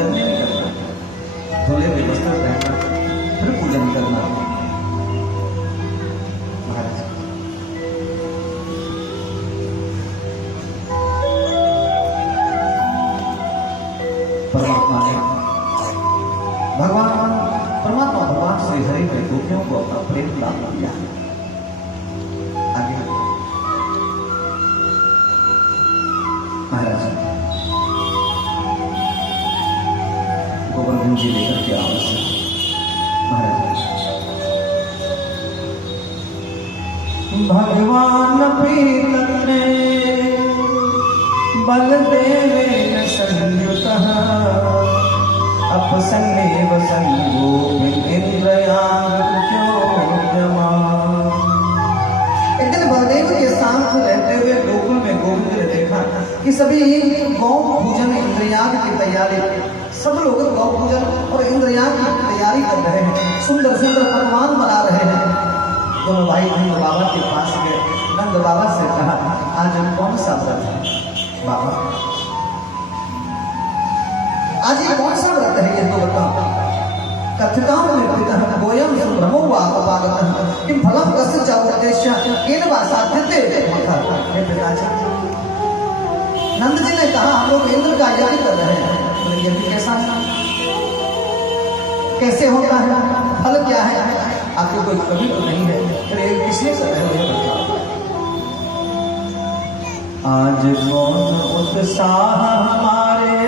पूजन नहीं करना, धुले हुए वस्त्र पहनना फिर पूजन करना। महाराज परमात्मा ने भगवान श्री हरि ने गोपियों को अपना प्रेम लाभ दिया। आगे महाराज गोवर्धन जी लेकर के आवश्यक महाराज भगवान प्रीत ने बलदेवेन संयुतः अपसन्नेव संगोपिन इंद्रयागत्योद्यमा। एक दिन बलदेव के साथ रहते हुए गोकुल में गोविंद ने देखा कि सभी गौ पूजन इंद्रयाग की तैयारी, सब लोग गौ पूजन और इंद्रयाग की तैयारी कर रहे हैं, सुंदर सुंदर पकवान बना रहे हैं। दोनों भाई नंद बाबा के पास गए, नंद बाबा से कहा आज कौन सा व्रत है बाबा, आज ये कौन सा व्रत है ये तो बताओ। कथितां निर्पितः गोयं सुब्रह्मो वापपागतः किं फलं कस्य च उद्देश्य केन वा साध्यते। हे पिताजी, नंद जी ने कहा हम लोग इंद्र का यज्ञ कर रहे हैं। बोले यज्ञ कैसा है, कैसे होता है, फल क्या है, आपको कोई कभी तो नहीं है, फिर एक किसने कर रहे हो। आज कौन उत्साह हमारे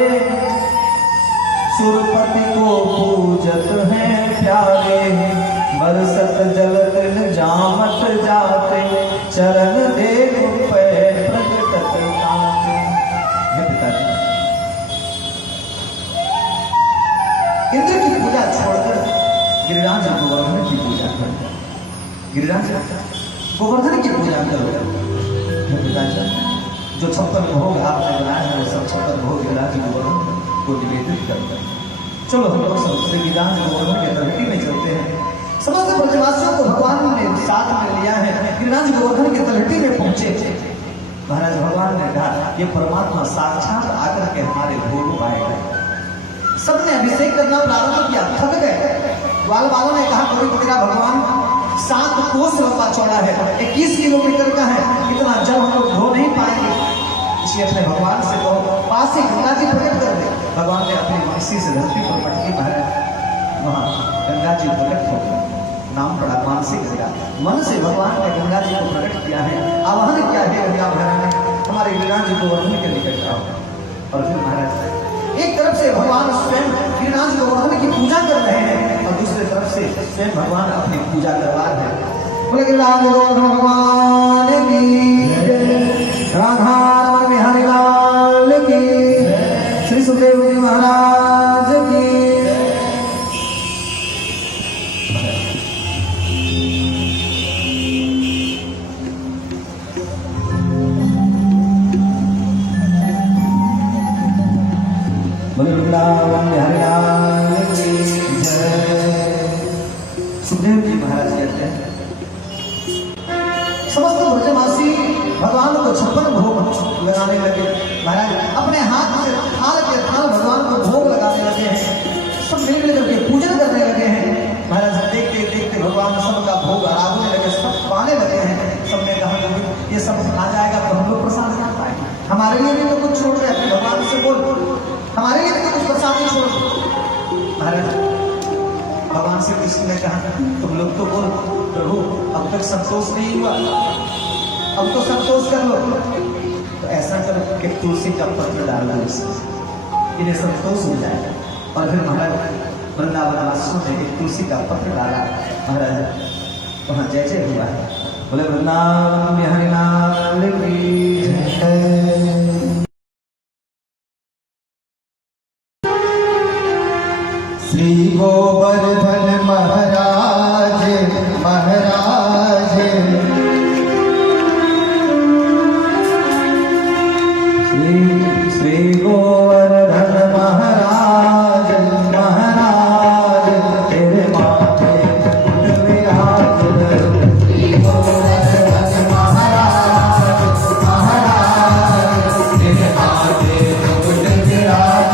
सुरपति को पूजत है प्यारे, बरसत जल तिल जामत जाते चरण देख प्रगटत काते। हे पिताजी, इंद्र की पूजा छोड़कर गिरिराज गोवर्धन की पूजा करो, गिरिराज गोवर्धन की पूजा करो। हे पिताजी, जो 56 भोग आपने बनाए हैं सब 56 भोग गिरिराज गोवर्धन को निवेदित करते हैं। चलो हम लोग सब श्री गिरिराज गोवर्धन के तलहटी में चलते हैं। समस्त ब्रजवासियों को भगवान ने साथ में लिया है, गिरिराज गोवर्धन के तलहटी में पहुंचे। महाराज भगवान ने कहा ये परमात्मा साक्षात आकर के हमारे भोग पाएगा। सबने अभिषेक करना प्रारंभ किया, थक गए। ग्वाल वालों ने कहा कभी तेरा भगवान 7 कोस लंबा चौड़ा है, 21 किलोमीटर का है, इतना जल हम लोग धो नहीं पाएंगे, इसलिए अपने भगवान से कहो पास ही गंगा जी प्रकट कर दे। भगवान ने अपनी मस्ती से धरती पर पटकी मारा, वहां गंगा जी प्रकट हो गए। नाम पड़ा मानसिक गंगा, मन से भगवान ने गंगा जी को प्रकट किया है। आवाहन किया है गंगा महाराज ने हमारे गिरिराज जी गोवर्धन के निकट आओ। और फिर महाराज एक तरफ से भगवान स्वयं गिरिराज गोवर्धन की पूजा कर रहे हैं और दूसरी तरफ से स्वयं भगवान अपनी पूजा करवा रहे हैं। बोले गिरिराज गोवर्धन भगवान की, राधा बिहारी लाल की, श्री सुखदेव जी महाराज की। बोले वृंदावन बिहारी लाल की जय। सुखदेव जी महाराज कहते हैं समस्त ब्रजवासी भगवान को 56 भोग लगाने लगे। महाराज अपने हाथ से थाल के थाल भगवान को भोग लगाने लगे हैं, सब मिल करके पूजन करने लगे हैं। महाराज देखते देखते भगवान सबका भोग आराधने लगे, सब पाने लगे हैं। सबने कहा ये सब आ जाएगा तो हम लोग प्रसाद खा पाएंगे, हमारे लिए भी तो कुछ छोड़ रहे, भगवान से बोल हमारे लिए भी तो कुछ प्रसाद नहीं छोड़। महाराज भगवान से कृष्ण ने कहा तुम लोग तो बोल प्रभु अब तक संतोष नहीं हुआ, अब तो संतोष कर लो। तो ऐसा करो कि तुलसी का पत्र डालना इसमें, इन्हें संतोष हो जाएगा। और फिर महाराज वृंदावन वासियों ने एक तुलसी का पत्र डाला। महाराज वहाँ जय जय हुआ है। बोले वृंदावन बिहारी लाल की जय। श्री गोवर्धन महाराज महाराज, श्री गोवर्धन महाराज महाराज, तेरे माथे मुकुट विराज। श्री गोवर्धन महाराज महाराज, तेरे माथे मुकुट विराज।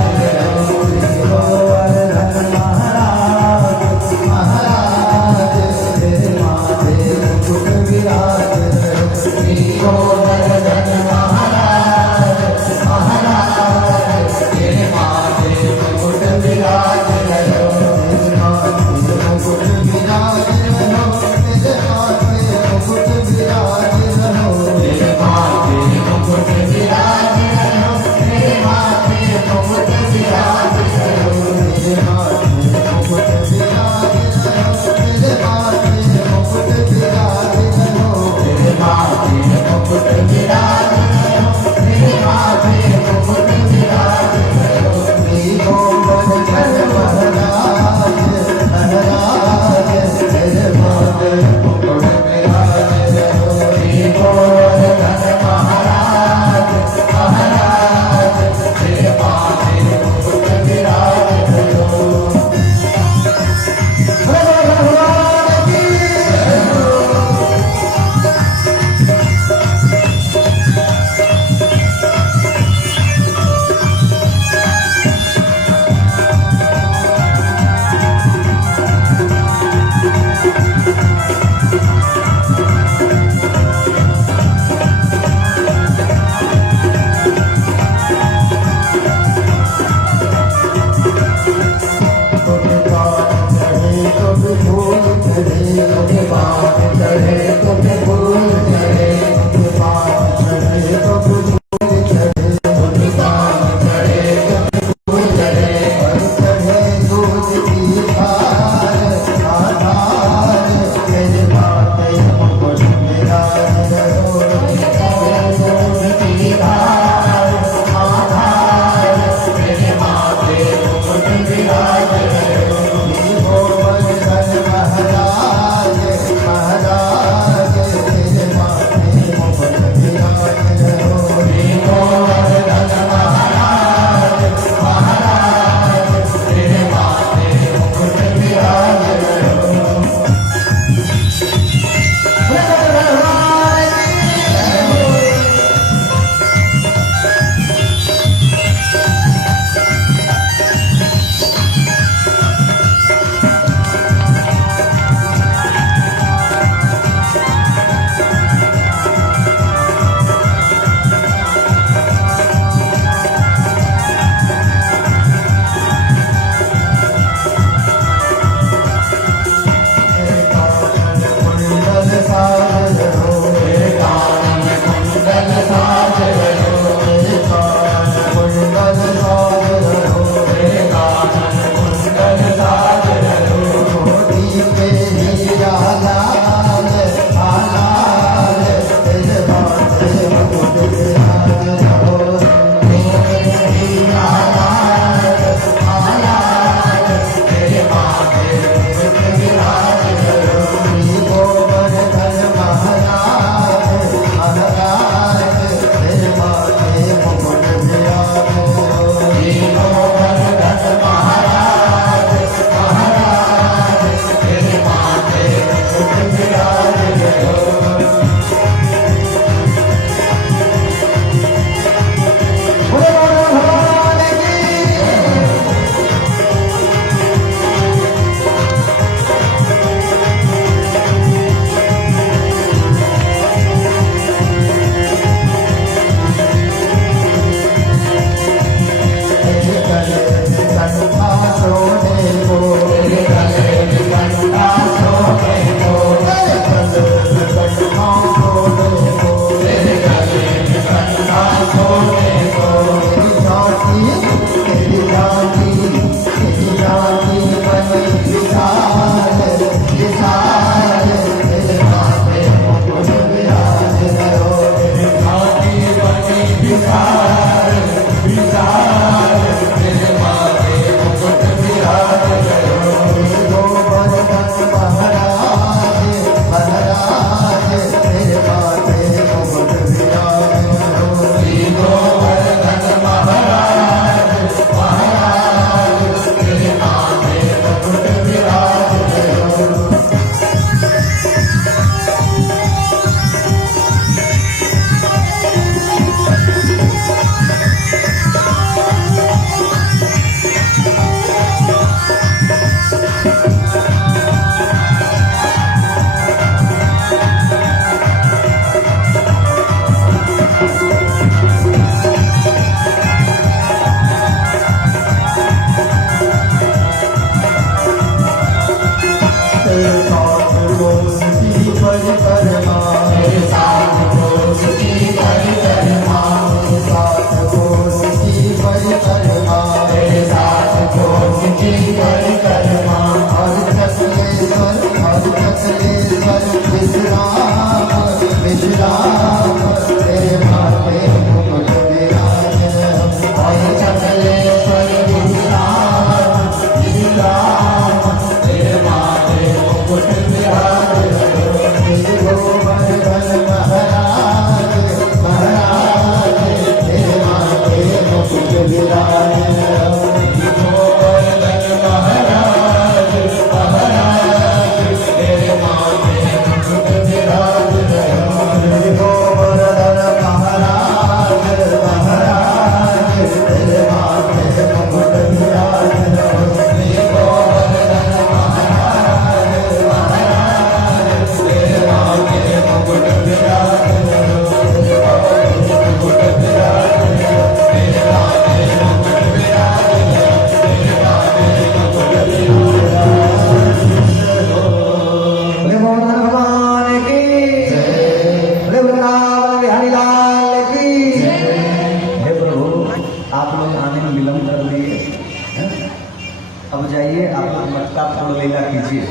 अब जाइए आप लोग मटका फोड़ लीला कीजिए।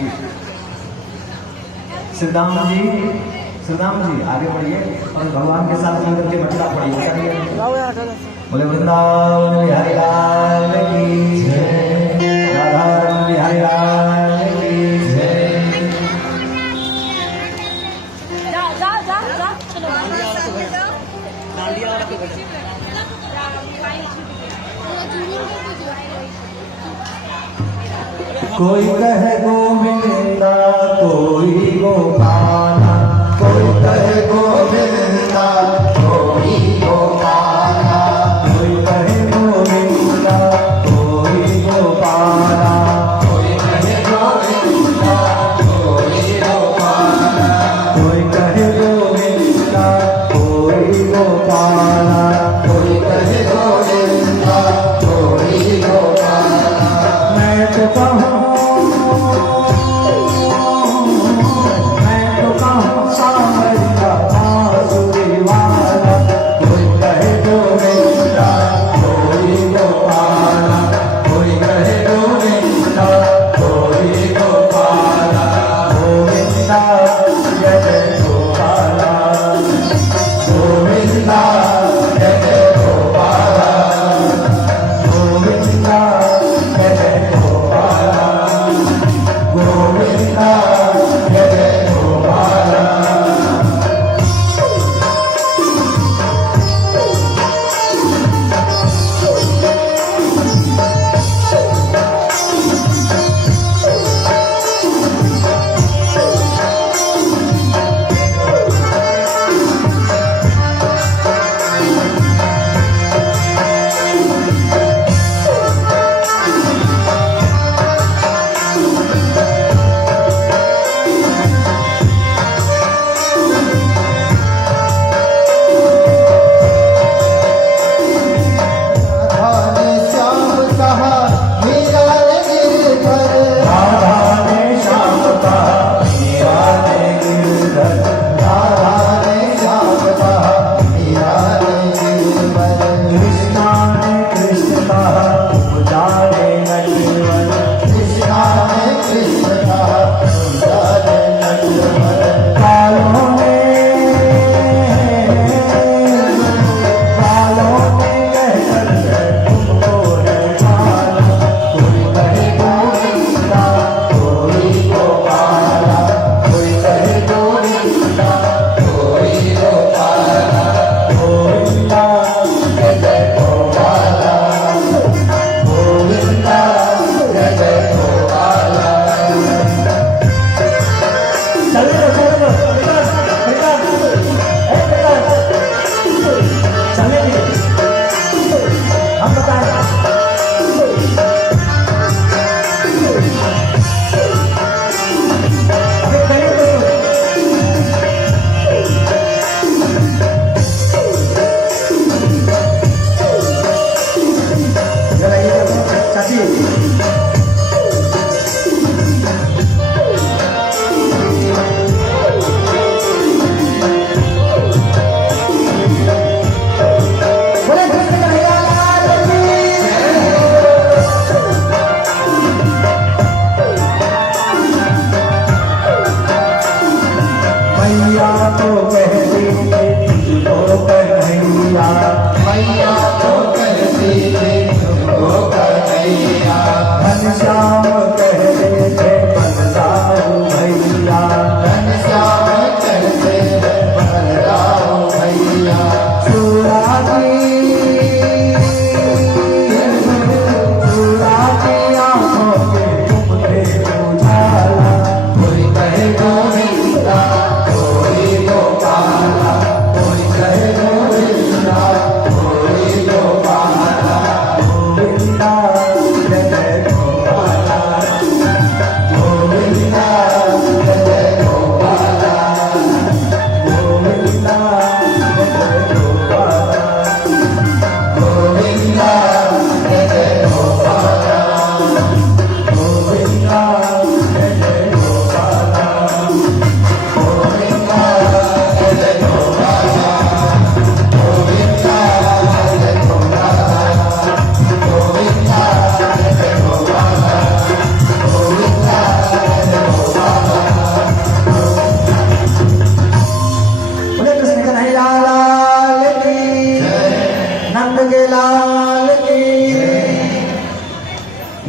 सिद्धाम जी आगे बढ़िए और भगवान के साथ मिलकर के मटका फोड़िए। बोले वृंदावन बिहारी लाल की जय, राधा रमण बिहारी लाल की जय। कोई कहे गोविंदा कोई गोपाला, कोई कहे गोविंदा कोई गोपाला, कोई कहे गोविंदा कोई गोपाला, कोई कहे गोविंदा कोई गोपाला, कोई कहे गोविंदा कोई गोपाला, कोई कहे गोविंदा कोई गोपाला। मैं तो कहूँ सामरिया बांसुरी वाला, कोई कहे गोविंदा कोई गोपाला, कोई कहे गोविंदा कोई गोपाला, गोविंदा जय जय गोपाला, गोविंदा जय जय गोपाला, गोविंदा जय जय गोपाला, गोविंदा जय जय गोपाला।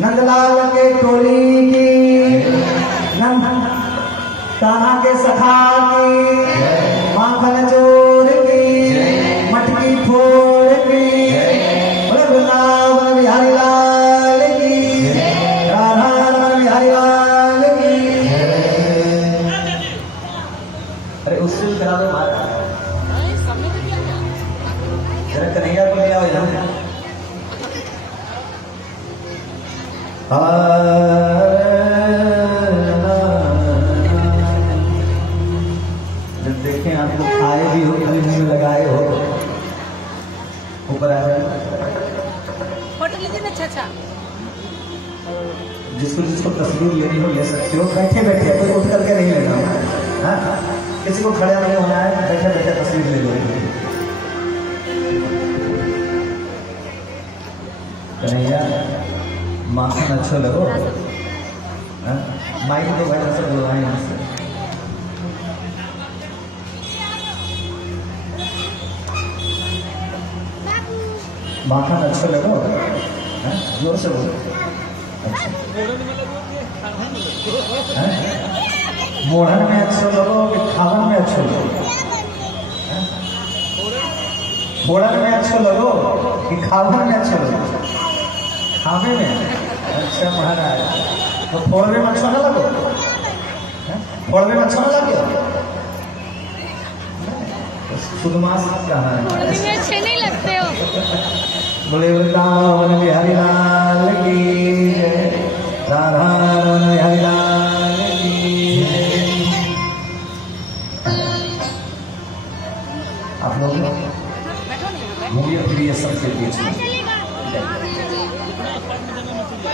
नंदलाल के टोली की, नंद कान्हा के सखा की, माखन चोर की, मटकी फोड़ की, बोले वृंदावन बिहारी लाल की, राधा रमन बिहारी लाल की। अरे उससे भी करा दो महाराज, जरा कन्हैया को ले आओ यहाँ। जब देखें आपको खाए भी हो, कभी मुंह लगाए हो, ऊपर आ जाए। फोटो लीजिए ना चाचा। जिसको जिसको तस्वीर लेनी हो ले सकते हो, बैठे बैठे, कोई उठ करके नहीं लेना। हाँ, किसी को खड़े खड़े होना है, बैठे बैठे तस्वीर ले लो। कन्हैया माखन अच्छा लगो, माइक दो भाई, से बुलवाएं यहाँ से। माखन अच्छा लगो, जोर से बोलो। मोड़न में अच्छा लगो कि खावन में अच्छा लगो? मोड़न में अच्छा लगो कि खावन में अच्छा लगो? खावे में। अच्छा महाराज, तो फोड़ने में अच्छा ना लगो? फोड़ने में अच्छा ना लगे? सुदमास कहाँ है? फोड़ने में अच्छे नहीं लगते हो। बोले वृंदावन बिहारी लाल की जय, राधा रमन बिहारी लाल की जय। आप लोग घूमिए फिरिए सबके बीच में।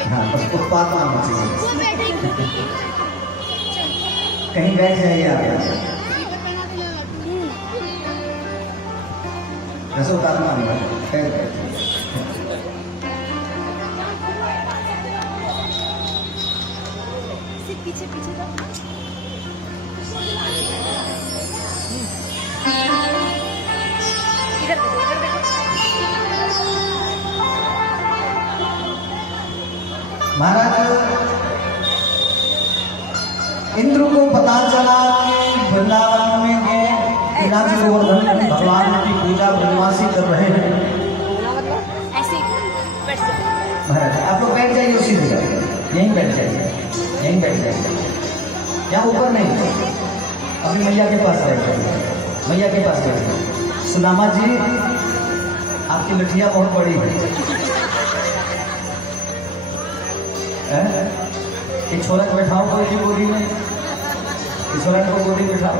हाँ, बस उत्पाद ना मचिए, कहीं बैठ जाइए आप। ऐसा उतारना नहीं है। पीछे पीछे इधर देखो, इधर देखो। महाराज, इंद्र को पता चला कि वृंदावन में वो नाथ गोवर्धन भगवान की पूजा ब्रह्मवासी कर रहे हैं। ऐसे बैठ जाओ। महाराज आप लोग बैठ जाइए, उसी जगह यहीं बैठ जाइए, यहीं बैठ जाइए, यहाँ ऊपर नहीं, अभी मैया के पास बैठ जाइए, मैया के पास बैठ जाइए। सुदामा जी, आपकी लठिया बहुत बड़ी है। एक छोरा को बैठाओ कोई की गोदी में, इस छोरा को गोदी में बैठाओ,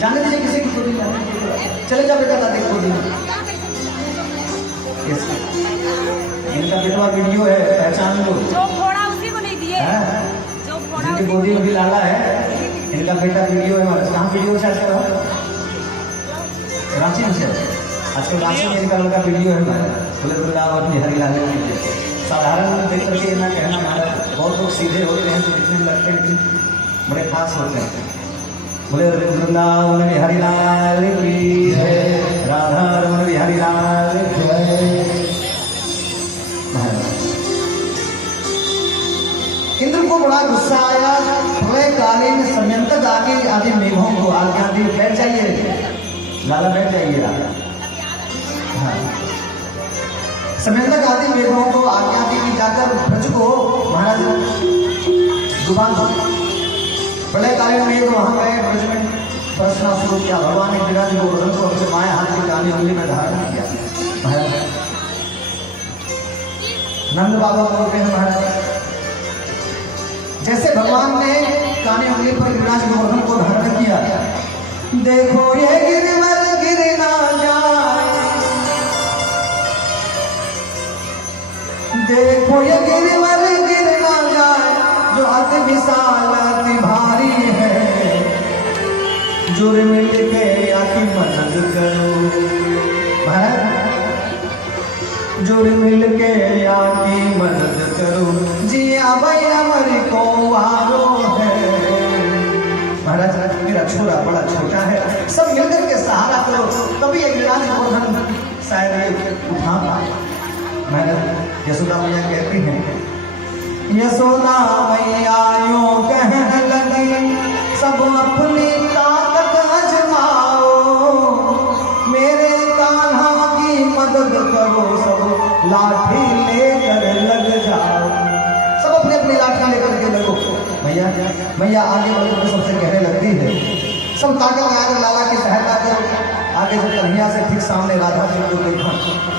जाने दीजिए किसी की गोदी में, चले जाओ बेटा दादी की गोदी में। इनका बेटवा वीडियो है, पहचान लो। जो फोड़ा उसी को नहीं दिए। जो फोड़ा इनकी गोदी में भी लाला है, इनका बेटा वीडियो है। कहाँ वीडियो से आजकल? रांची में से आजकल रांची में इनका लड़का वीडियो है। बोले वृंदावन बिहारी लाल की। साधारण देख करके ना कहना महाराज, बहुत लोग सीधे होते हैं तो दिखने में लगते हैं, लेकिन बड़े खास होते हैं। बोले वृंदावन बिहारी लाल की जय, राधा रमन बिहारी लाल की जय। इंद्र को बड़ा गुस्सा आया, प्रलयकालीन संयंत्रक आदि मेघों को आज्ञा दी, बैठ जाइए लाला, बैठ जाइए लाला। हाँ, संयंत्रक आदि मेघों को आज्ञा दी कि जाकर ब्रज को महाराज जुबान दो। प्रलयकालीन मेघ वहां गए, ब्रज में प्रश्न शुरू किया। भगवान ने गिरिराज गोवर्धन को अपने बाएं हाथ की दाहिनी उंगली में धारण किया। महाराज नंद बाबा बोलते हैं, महाराज जैसे भगवान ने काने उंगली पर गिरिराज गोवर्धन को धारण किया, देखो ये गिरिवर गिर ना जाए, देखो ये गिरिवर गिर ना जाए, जो अति विशाल अति भारी है, जुड़ मिल के आकी मदद करो। महाराज जुड़ मिल के आकी मदद करो, जिया भाई हमारी को वारो है। महाराज मेरा छोरा बड़ा छोटा है, सब मिलकर के सहारा करो, तभी एक गिरिराज गोवर्धन शायद उठा पाए। मैंने यशोदा मैया कहती हैं, यशोदा मैया यूं कहने लगी, सब अपनी ताकत आजमाओ, मेरे कान्हा की मदद करो, सब लाठी लेकर लग जाओ। सब अपनी अपनी लाठी लेकर के लगो। मैया मैया आगे बढ़कर तो सबसे कहने लगती है, सब ताकत लगाकर लाला की सहायता करो। आगे जब कन्हैया से ठीक सामने राधा जी को देखा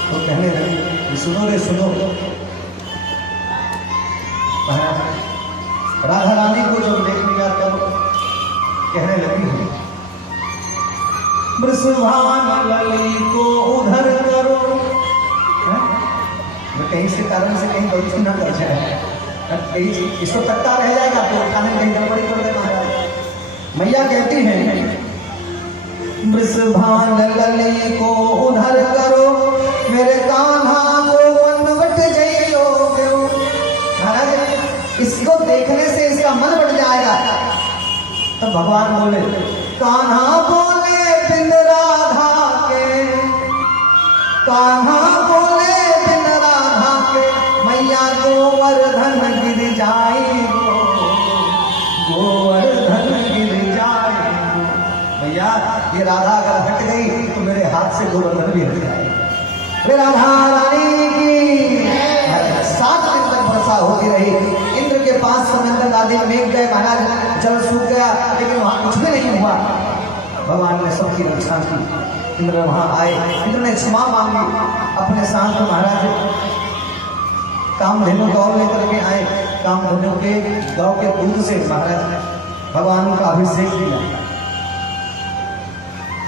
तो कहने लगी, सुनो रे सुनो, राधा रानी को जब देख लिया तब कहने लगी है, वृषभान लली को उधर करो। कहीं से कारण से कहीं गलती ना कर जाए, इसको तकता रह जाएगा तो उठाने में कहीं गड़बड़ी कर देगा। मैया कहती हैं, वृषभान लली को उधर करो, मेरे कान्हा को मनवट जइयो। महाराज इसको देखने से इसका मन बढ़ जाएगा। तब भगवान बोले, कान्हा बोले बिन राधा के, कान्हा बोले बिन राधा के, मैया गोवर्धन गिर जाए, गोवर्धन गिर जाए। भैया ये राधा अगर हट गई तो मेरे हाथ से गोवर्धन भी हट जाए। राधा रानी की 7 दिन तक वर्षा होती रही। इंद्र के 5 समंदर आदि मेघ गए, महाराज जल सूख गया, लेकिन वहां कुछ भी नहीं हुआ। भगवान ने सबकी रक्षा की। इंद्र वहां आए, इंद्र ने क्षमा मांगी अपने साथ। महाराज कामधेनु गौ लेकर के आए, कामधेनु के गौ के दूध से महाराज भगवान का अभिषेक किया।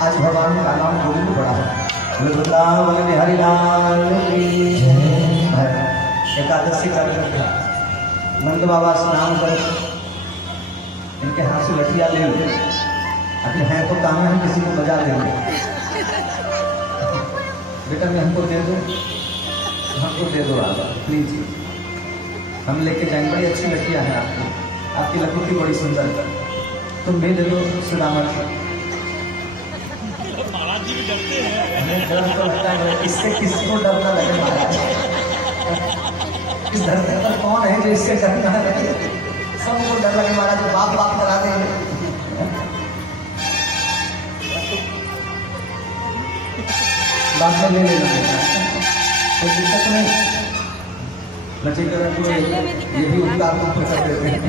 आज भगवान का नाम गोविंद पड़ा है। वृंदावन बिहारी लाल की जय। एकादशी का नंद बाबा स्नान कर इनके हाथ से लठिया ले लो, अभी हैं तो काम है, किसी को बजा देंगे। बेटा मैं हमको दे दो, हमको दे दो आप प्लीज, हम लेके जाएंगे। बड़ी अच्छी लठिया है आपकी, आपकी लकड़ी बड़ी सुंदर, तुम भी दे दो सुदामा को। हमें डर तो लगता है, इससे किसको डरना लगे महाराज? इस धरती पर कौन है जो इससे डरना है? सबको डर लगे महाराज, बाप बाप करा देंगे। बाद में ले लेना, कोई दिक्कत नहीं। बच्चे ये भी उनका आप कर देते हैं।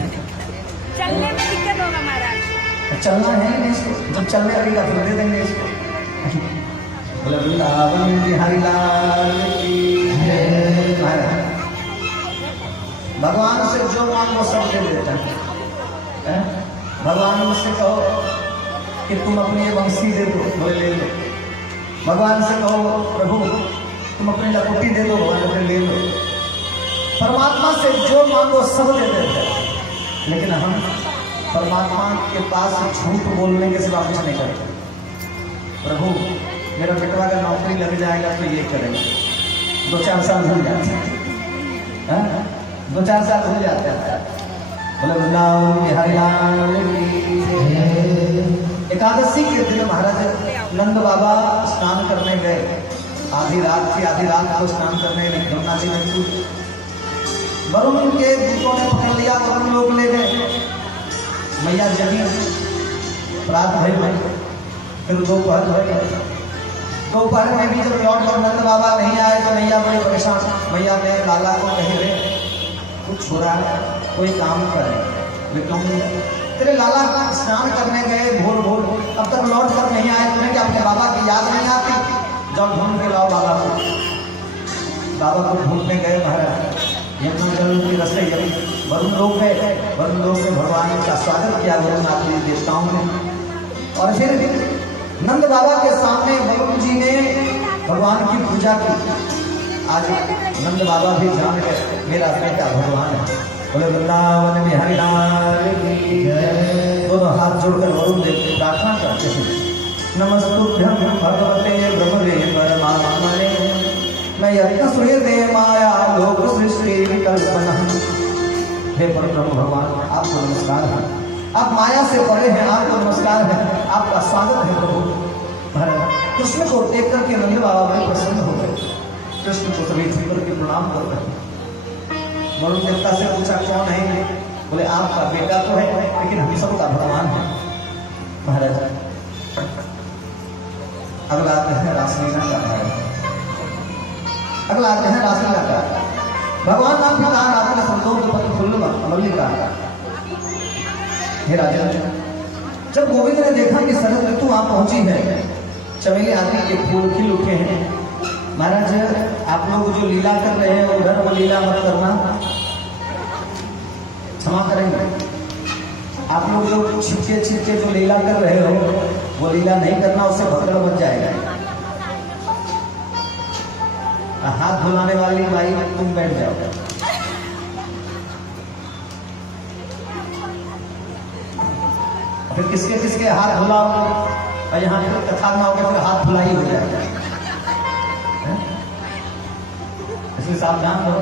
चलने में दिक्कत होगा महाराज। चलना है नहीं इसको, जब चलने लगेगा फिर दे देंगे इसको। वृंदावन बिहारी लाल की जय। भगवान से जो मांगो सब दे देता है। भगवान मुझसे कहो कि तुम अपनी वंशी दे दो, बोले ले लो। भगवान से कहो प्रभु तुम अपनी लकुटी दे दो, बोले ले लो। परमात्मा से जो मांगो सब दे देते हैं, लेकिन हम परमात्मा के पास झूठ बोलने के सिवा कुछ नहीं करते। प्रभु मेरा बेटवा का नौकरी लग जाएगा तो ये करेंगे, 2-4 साल हो जाते हैं, 2-4 साल हो जाते हैं। बोले वृंदावन बिहारी लाल की। एकादशी के दिन महाराज नंद बाबा स्नान करने गए। आधी रात थी, आधी रात को स्नान करने गंगा जी में कूद। वरुण के दूतों ने पकड़ लिया, वरुण लोग ले गए। मैया जगी, रात भर फिर दोपहर हो गया। दोपहर में भी जब लौट कर नंद बाबा नहीं आए तो मैया बड़ी परेशान। मैया ने लाला को कहे, रे कुछ हो रहा है, कोई काम करे। लेकिन तेरे लाला स्नान करने गए भोर भोर, अब तक लौट कर नहीं आए, तुम्हें क्या अपने बाबा की याद नहीं आती? जब ढूंढ के लाओ बाबा को। बाबा को ढूंढने गए महाराज, यमुना जल की रस्ते वरुण लोग गए। वरुण लोग में भगवान का स्वागत किया वरुण आदि देवताओं ने। और फिर नंद बाबा के सामने वरुण जी ने भगवान की पूजा की। आज नंद बाबा भी जान गए मेरा बेटा भगवान है। बोले वृंदावन बिहारी लाल की जय। दोनों हाथ जोड़कर वरुण देव की प्रार्थना करते हैं, नमस्तुभ्यं भगवते ब्रह्मणे परमात्मने, मैं यत्न सुहृदे माया लोक सृष्टि विकल्पना। हे परब्रह्म भगवान आपको नमस्कार है, आप माया से परे हैं, आपको नमस्कार है, आपका स्वागत है प्रभु। कृष्ण को देख करके नंद बाबा बड़े प्रसन्न हो गए। कृष्ण को सभी सुंदर के प्रणाम करते हैं। वरुण देवता से पूछा कौन है? बोले आपका बेटा तो है लेकिन हम सबका भगवान है महाराज। अगला आते हैं रासलीला का भाग। अगला आते हैं रासलीला का। भगवान नाम पिता रात्रि संतोष पत्र फुल्ल मल्लिका। हे राजन, जब गोविंद ने देखा कि शरद ऋतु वहां पहुंची है, चमेली आदि के फूल खिल उठे हैं। महाराज आप लोग जो लीला कर रहे हैं उधर वो लीला मत करना, क्षमा करेंगे। आप लोग जो छिपके छिपके जो लीला कर रहे हो वो लीला नहीं करना, उससे भगदड़ बन जाएगा। हाथ धुलाने वाली भाई तुम बैठ जाओ। फिर किसके किसके हाथ धुलाओ और यहाँ फिर कथा ना होगा फिर हाथ धुलाई हो जाएगा। इसलिए सावधान रहो।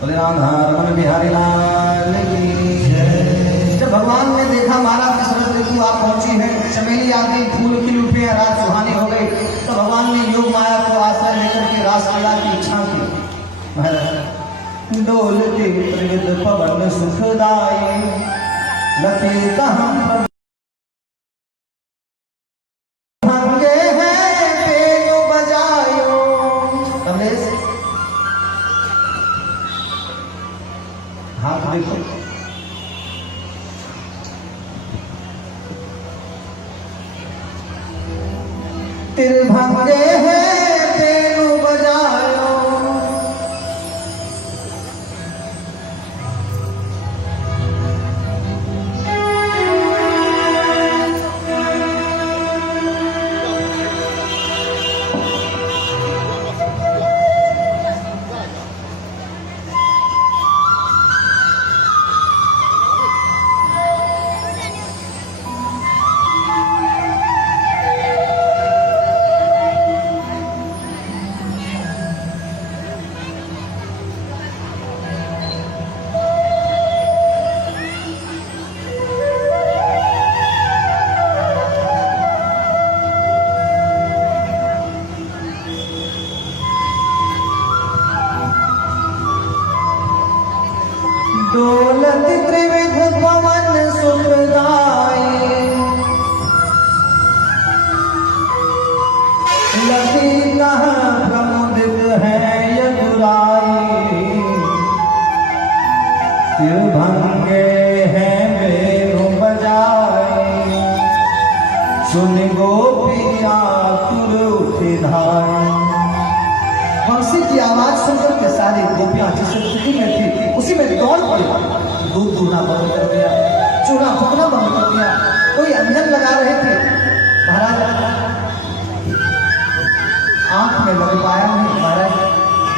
बोले राम रमन बिहारी लाल की जय। जब भगवान ने देखा महाराज की शरद ऋतु आप पहुंची है, चमेली आदि फूल खिल उठे हैं, रात सुहानी हो गई, तो भगवान ने योग माया को आश्रय लेकर के रासलीला की इच्छा की। महाराज डोलते त्रिविध पवन सुखदाई लते हम भंगे हैं पेनो बजायो। कमलेश हाथ देखो। तिर भंगे हैं पेनो बजायो। डोलत त्रिविध पवन सुखदाई लगी कहाँ प्रमुदित है यदुराई। तिर भंगे हैं बेनु बजाए सुन गोपियाँ तुर उठे धाई। बंसी की आवाज सुनकर के सारी गोपियां जिस स्थिति में थी उसी में दौड़ पड़ी। दूध दूहना बंद कर दिया, चूना फूकना बंद कर दिया, कोई अंजन लगा रहे थे। महाराज आंख में लग पाया नहीं, महाराज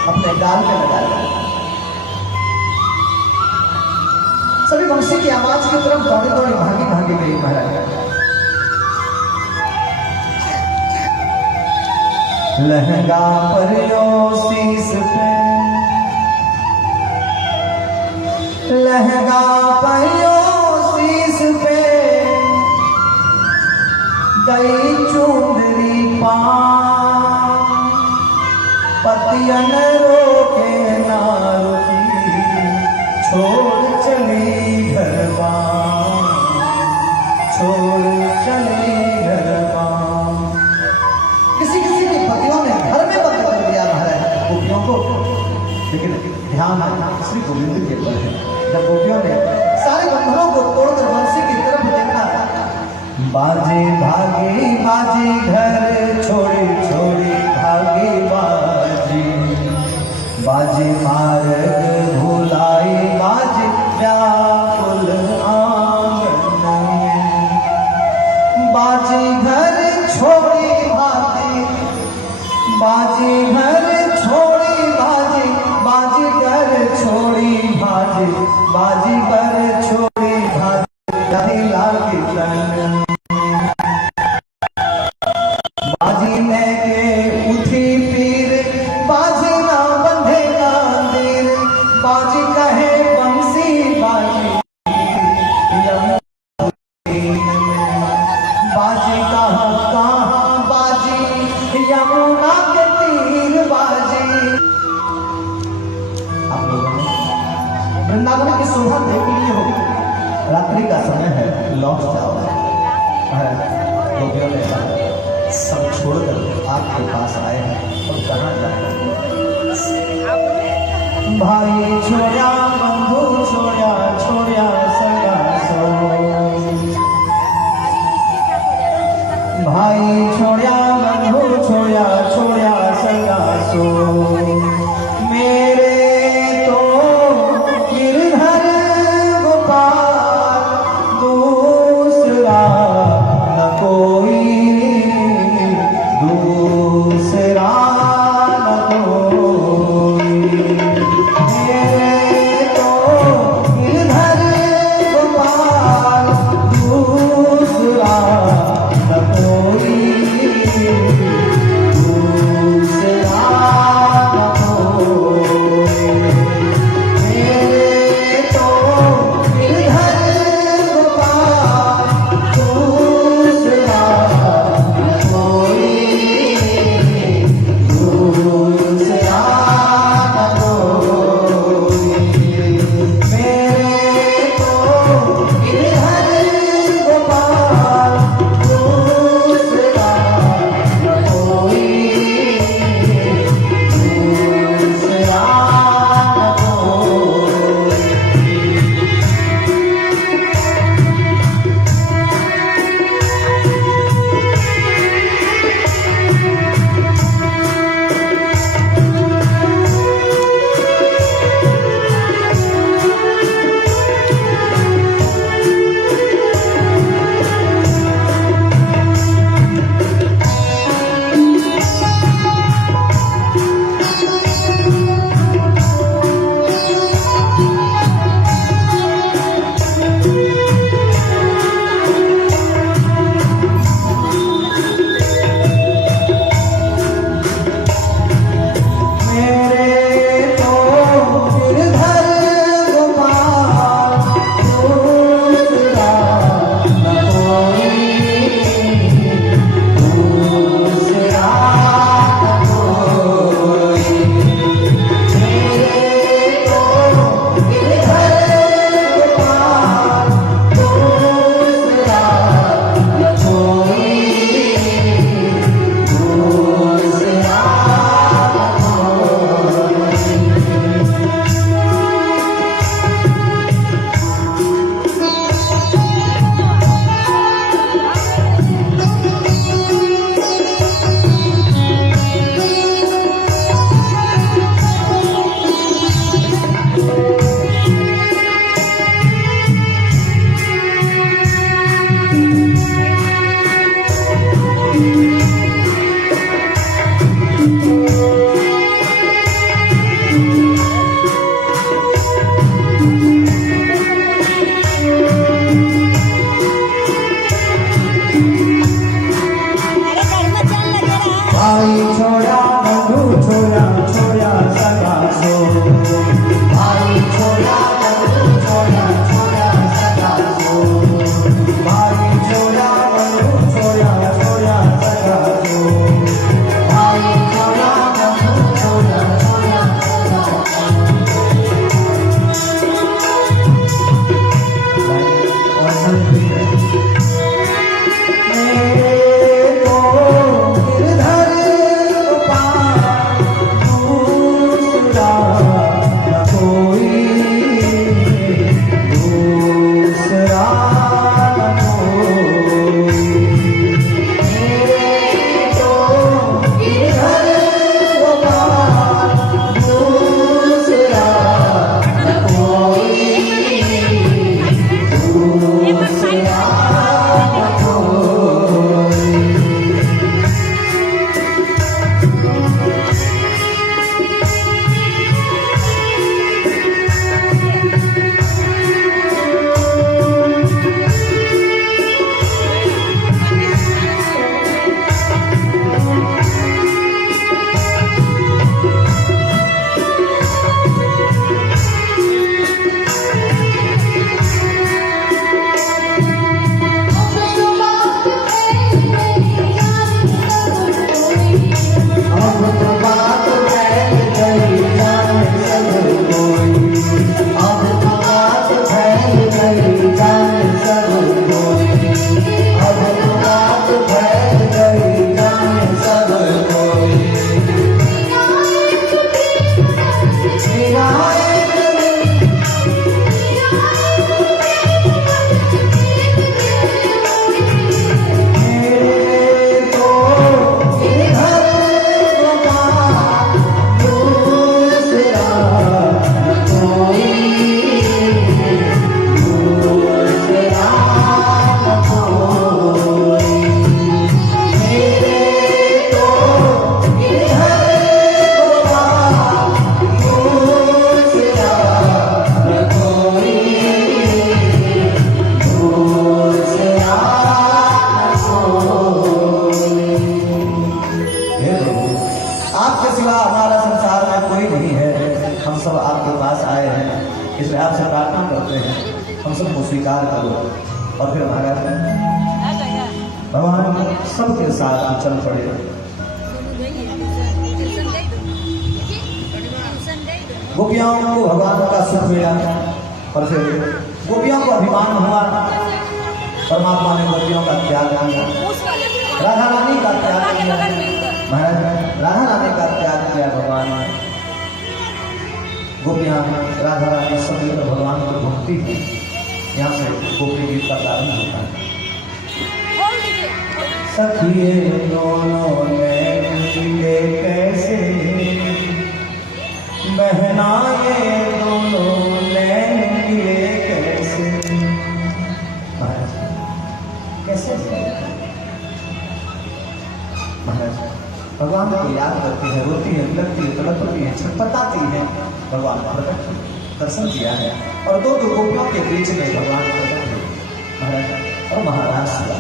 अपने गाल में लगा लिया। सभी बंसी की आवाज की तरफ दौड़ी दौड़ी भागी भागी गई। महाराज लहंगा परियो शीस पे, लहंगा परियो शीस पे, दई चुंदरी पान, पतियन रोके ना रुकी, छोड़ चली घरवान, छोड़ चली घरवान। किसी किसी के पतियों ने घर में बंद कर दिया महाराज गोपियों को, लेकिन ध्यान श्री गोविंद के पर है। जब गोपियों ने सारे बंधनों को तोड़कर बंसी की तरफ देखा, बाजे भागे बाजे घर छोड़े छोड़े भागे बाजे, बाजे मार्ग भुलाई बाजे व्याकुल आंगन में, बाजे घर छोड़ी बाजी घर छोड़ी बाजी, बाजी घर छोड़ी बाजी, बाजी घर छोड़ी बाजी लागी तन, बाजी लेके उठी पीर, बाजी ना बंधे ना देर, बाजी कहे बंसी बाजी, बाजी कहाँ कहाँ बाजी समय है, लौट जाओ। गोपियों ने कहा, सब छोड़कर आपके पास आए हैं और कहाँ जाए? भाई छोड़ा, बंधु छोड़ा, छोड़ा सगा सो। भाई छोड़ा, बंधु छोड़ा, छोड़ा सगा सो। मेरे तो गिरधर गोपाल, दूसरा न कोई, दूसरा न कोई। मेरे तो गिरधर आपके सिवा हमारा संसार में कोई नहीं है। हम सब आपके पास आए हैं, इसलिए आपसे प्रार्थना करते हैं हम सबको स्वीकार करो। और फिर महाराज भगवान सबके साथ चल पड़े। गोपियों को भगवान का सुख मिला और फिर गोपियों को अभिमान हुआ। परमात्मा ने गोपियों का त्याग किया, राधा रानी का त्याग किया। महाराज राधा रानी का त्याग किया भगवान ने। गोपियां राधा रानी सब मिलकर भगवान को भक्ति थी। यहाँ से गोपी गीत का प्रारंभ होता है। सखिए दोनों ने मिले कैसे, बहनाए दोनों ने मिले कैसे। कैसे महाराज भगवान को याद करती है, रोती है, लगती है, तड़पती है, छटपटाती है। भगवान प्रकट दर्शन किया है और दो गोपियों के बीच में भगवान प्रकट हुए महाराज। और महाराज किया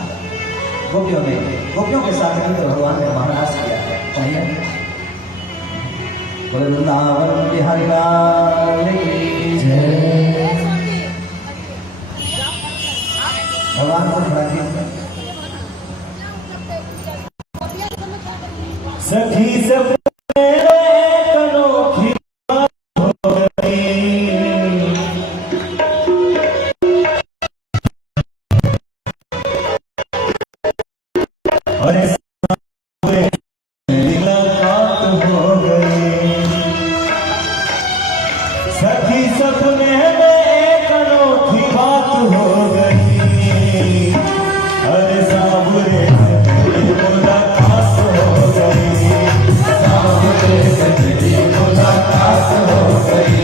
गोपियों के साथ मिलकर भगवान ने महाराज किया है। पहले वृंदावन बिहारी लाल की जय। भगवान को खड़ा किया। सखी सब अनोखी हो गई, अरे मुलाकात हो गई। सखी सपने में एक अनोखी बात हो गई, अरे साबुरे मुलाकात हो गई, साबुरे मुलाकात हो गई।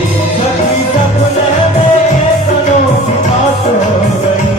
सखी सपने में एक अनोखी बात हो गई।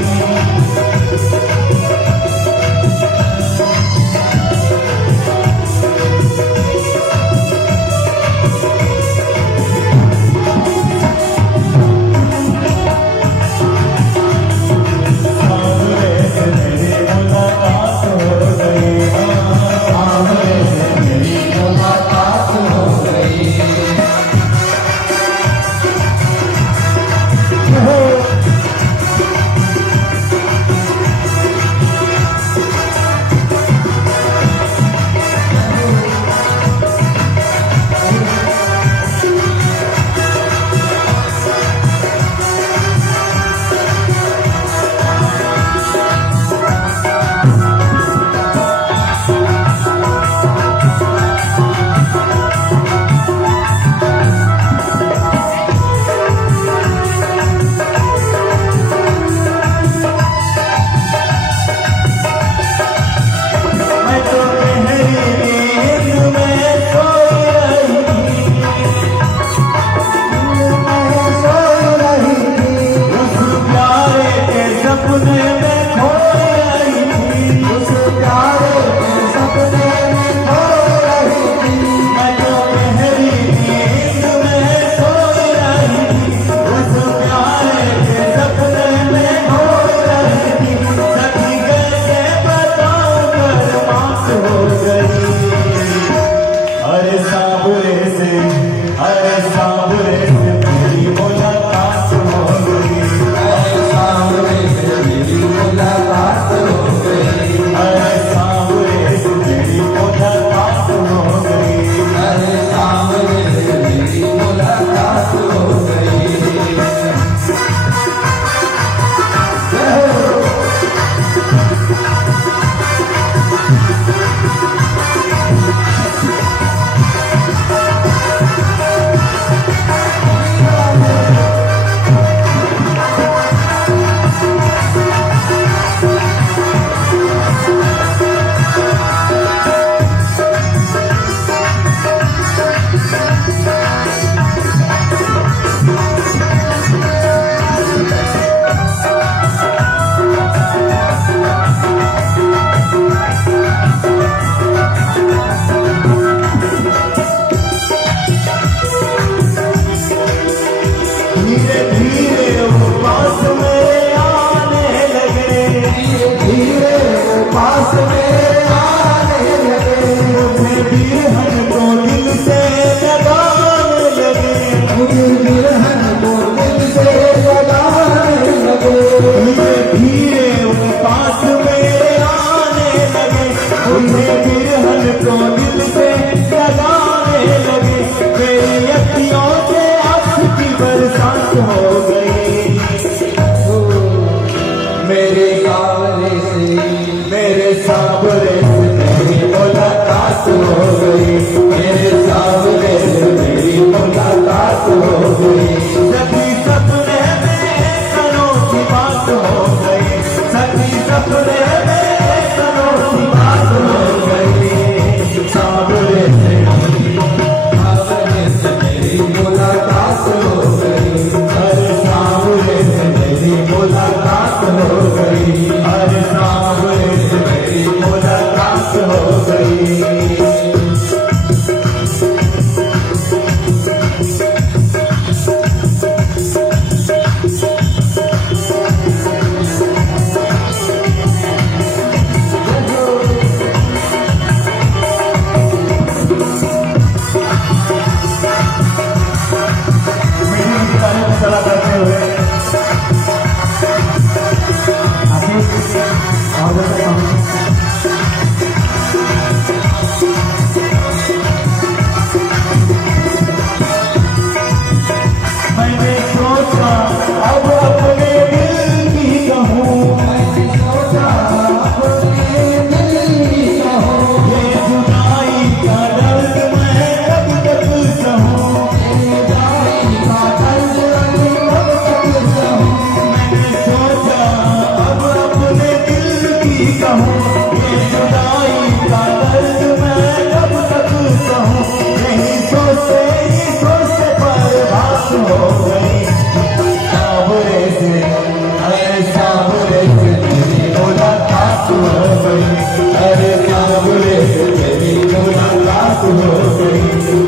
गई,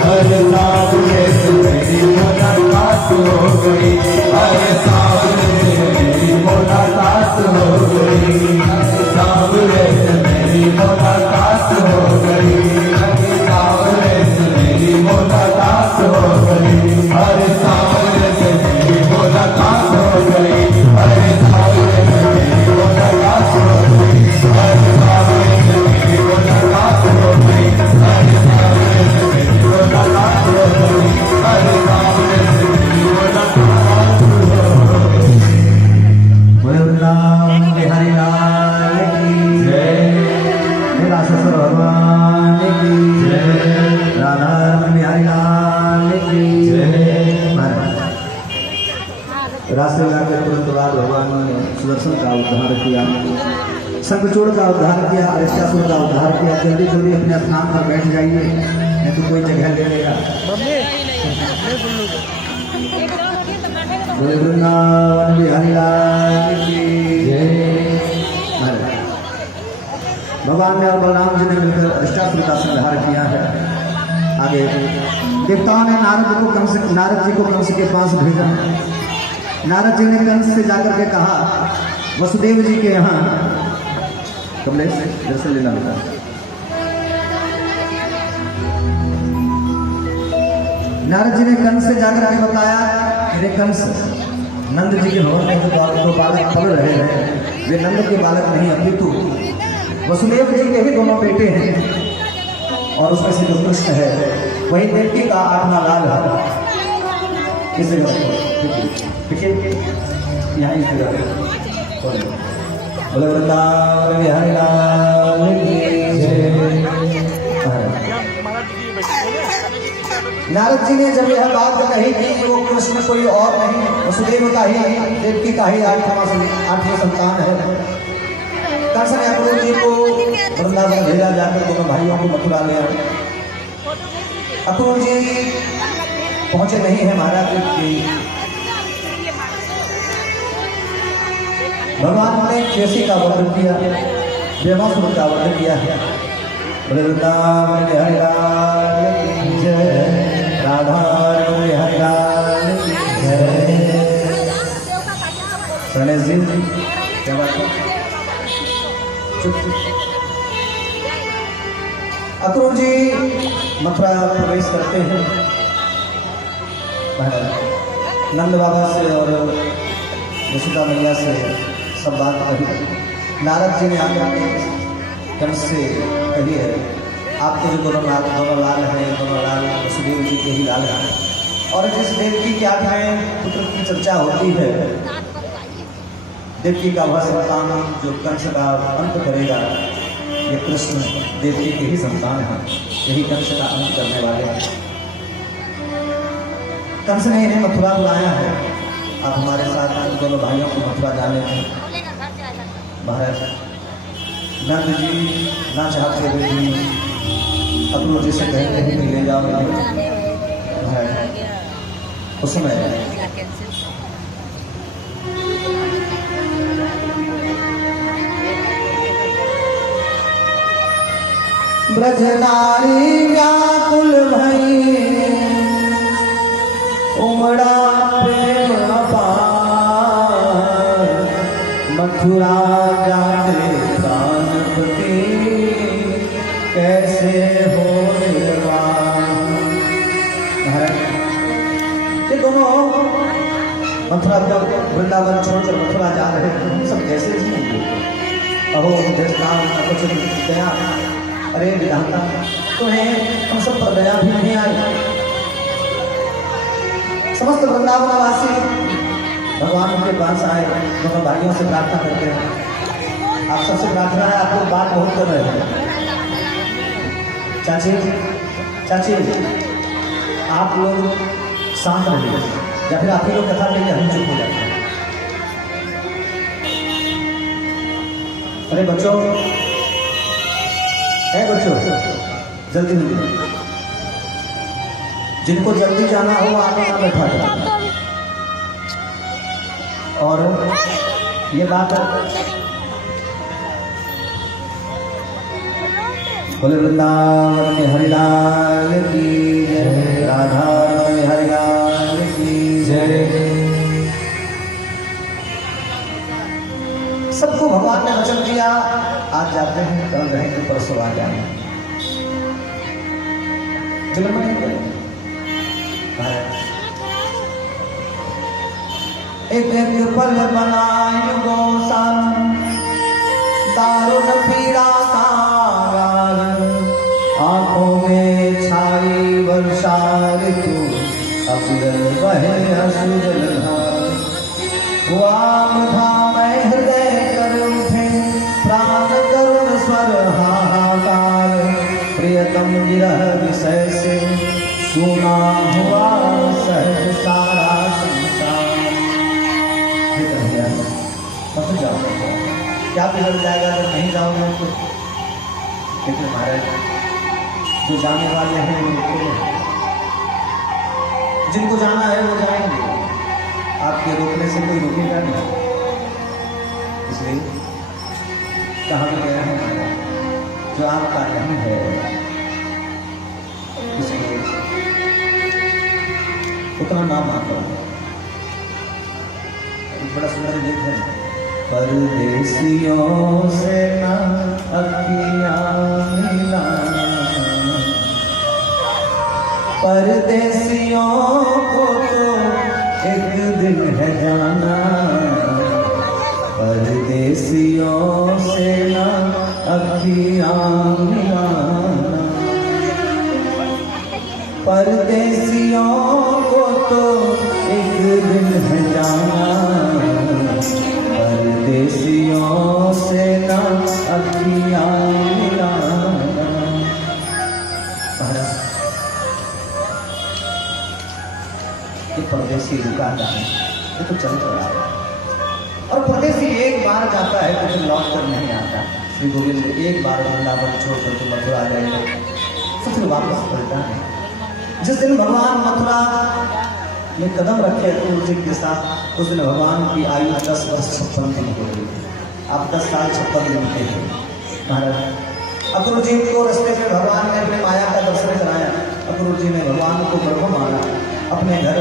अरे सामने से मेरी मुलाकात हो गई, अरे सामने से मेरी मुलाकात हो गई, सामने से मेरी मुलाकात हो गई, सामने से मेरी मुलाकात हो गई, अरे सामने से मेरी मुलाकात हो गई, अरे सामने से मेरी मुलाकात हो गई, अरे सामने से मेरी मुलाकात हो गई, अरे सामने से मेरी मुलाकात हो गई, अरे सामने से मेरी मुलाकात हो गई। वृंदावन बिहारी लाल की जय, मेरा ससुर भगवान की जय, राधा बिहारी लाल की जय। रासलीला के तुरंत बाद भगवान ने सुदर्शन का उद्धार किया, शंखचूड़ का उद्धार किया, अरिष्टासुर का उद्धार किया। जल्दी जल्दी अपने स्थान पर बैठ जाइए, नहीं तो कोई जगह ले लेगा। बोले वृंदावन बिहारी लाल की जय। भगवान ने और बलराम जी ने मिलकर अरिष्टासुर का संहार किया है। आगे देवताओं ने नारद जी को कंस के पास भेजा। नारद जी ने कंस से जाकर के कहा, वसुदेव जी के यहाँ कमलेश दर्शन लेना होगा। नारद जी ने कंस से जाकर के बताया, अरे कंस, नंद जी के भवन में दो बालक पल रहे हैं, वे नंद के बालक नहीं अपितु वसुदेव जी के ही दोनों बेटे हैं, और उसमें से जो कृष्ण है वही देवकी का आठवां लाल है। इस जगह देखिए यहाँ इस जगह बोले वृंदावन बिहारी लाल की जय। नारद जी ने जब यह बात कही कि वो कृष्ण कोई और नहीं वसुदेव का ही देवकी का ही आठवां संतान है, कंस ने अक्रूर जी को वृंदावन भेजा, जाकर दोनों भाइयों को मथुरा ले आए। अक्रूर जी पहुंचे नहीं है महाराज जी। भगवान ने केसी का वर्णन किया, देवासुर का वर्णन किया है। बोले वृंदावन बिहारी लाल की जय, राधा बिहारी लाल की जय। गणेश जी क्या बात है? अक्रूर जी मथुरा प्रवेश करते हैं। नंद बाबा से और यशोदा मैया से सब बात कही। नारद जी ने आगे कंस से कही है, आपके जो दोनों लाल हैं, दोनों लाल वसुदेव जी के ही लाल हैं, और जिस देवकी के आठवें पुत्र की चर्चा होती है, देवकी का वह संतान जो कंस का अंत करेगा, ये कृष्ण देवकी के ही संतान हैं, यही कंस का अंत करने वाले हैं। कंस ने इन्हें मथुरा बुलाया है, आप हमारे साथ दोनों भाइयों को मथुरा जाने हैं। महाराज नंद जी ना चाहते हुए भी अक्रूर जी से कहते हैं कि ले जाओ महाराज। उस समय ब्रजनारी व्याकुल भई उमड़ा प्रेम अपार, मथुरा जाते प्राणपति कैसे हो निर्वाण। ये दोनों मथुरा जब वृंदावन छोड़कर मथुरा जा रहे हैं, हम सब कैसे जिएंगे? अहो मुझे काम कुछ दया, अरे विधाता तुम्हें हम सब पर दया भी नहीं आई। समस्त वृंदावनवासी भगवान के पास आए, दोनों भाइयों से प्रार्थना करते हैं। आप सबसे प्रार्थना है, आप लोग बात बहुत कर रहे हैं। चाची आप लोग शांत रहिए, या फिर आप ही लोग कथा करिए, हम चुप हो जाते हैं। अरे बच्चों जल्दी जल्दी, जिनको जल्दी जाना हो आगे ना बैठा जाए। और ये बात बोले वृंदावन में हरिलाल की जय, राधा में हरिलाल की जय। सबको भगवान ने वचन दिया, आज जाते हैं, कल रहेंगे, परसों आ जाएंगे। विलंब नहीं करेंगे। एक एक पल बनाए गोसान, दारुण पीड़ा कागार, आंखों में छाई वर्षा ऋतु, अविरल बहे अश्रु जलधार। वाम धाम हृदय कर उठे, प्राण करुण स्वर हाहाकार। प्रियतम विरह विषय से सुना हुआ सहज सारा संसार। मत जाओ, क्या बिगड़ जाएगा जब नहीं जाओगे तो? लेकिन महाराज जो जाने वाले हैं वो रुके हैं, जिनको जाना है वो जाएंगे, आपके रोकने से कोई रुकेगा नहीं। इसलिए कहा गया है जो आपका नहीं है इसलिए उतना नाम आता है। बड़ा सुंदर गीत है, परदेसियों से ना अखियाँ मिलाना, परदेसियों को तो एक दिन है जाना। परदेसियों से ना अखियाँ मिलाना, परदेसियों को तो एक दिन है जाना। परदेसियों से ना अखियाँ मिलाना। ये परदेसी रुका है, ये तो चल रहा है। और परदेसी एक बार जाता है तो फिर लौट कर नहीं आता। श्री गोविंद एक बार वृंदावन छोड़कर तो मथुरा जाएगा, तो फिर वापस पलटा है। जिस दिन भगवान मथुरा में कदम रखे तुलसी के साथ, उस दिन भगवान की आयु 10 वर्ष 56 दिन हो गई। आप 10 साल 56 दिन के थे महाराज। अक्रूर जी को रास्ते में भगवान ने अपने माया का दर्शन कराया। अक्रूर जी ने भगवान को प्रभु माना, अपने घर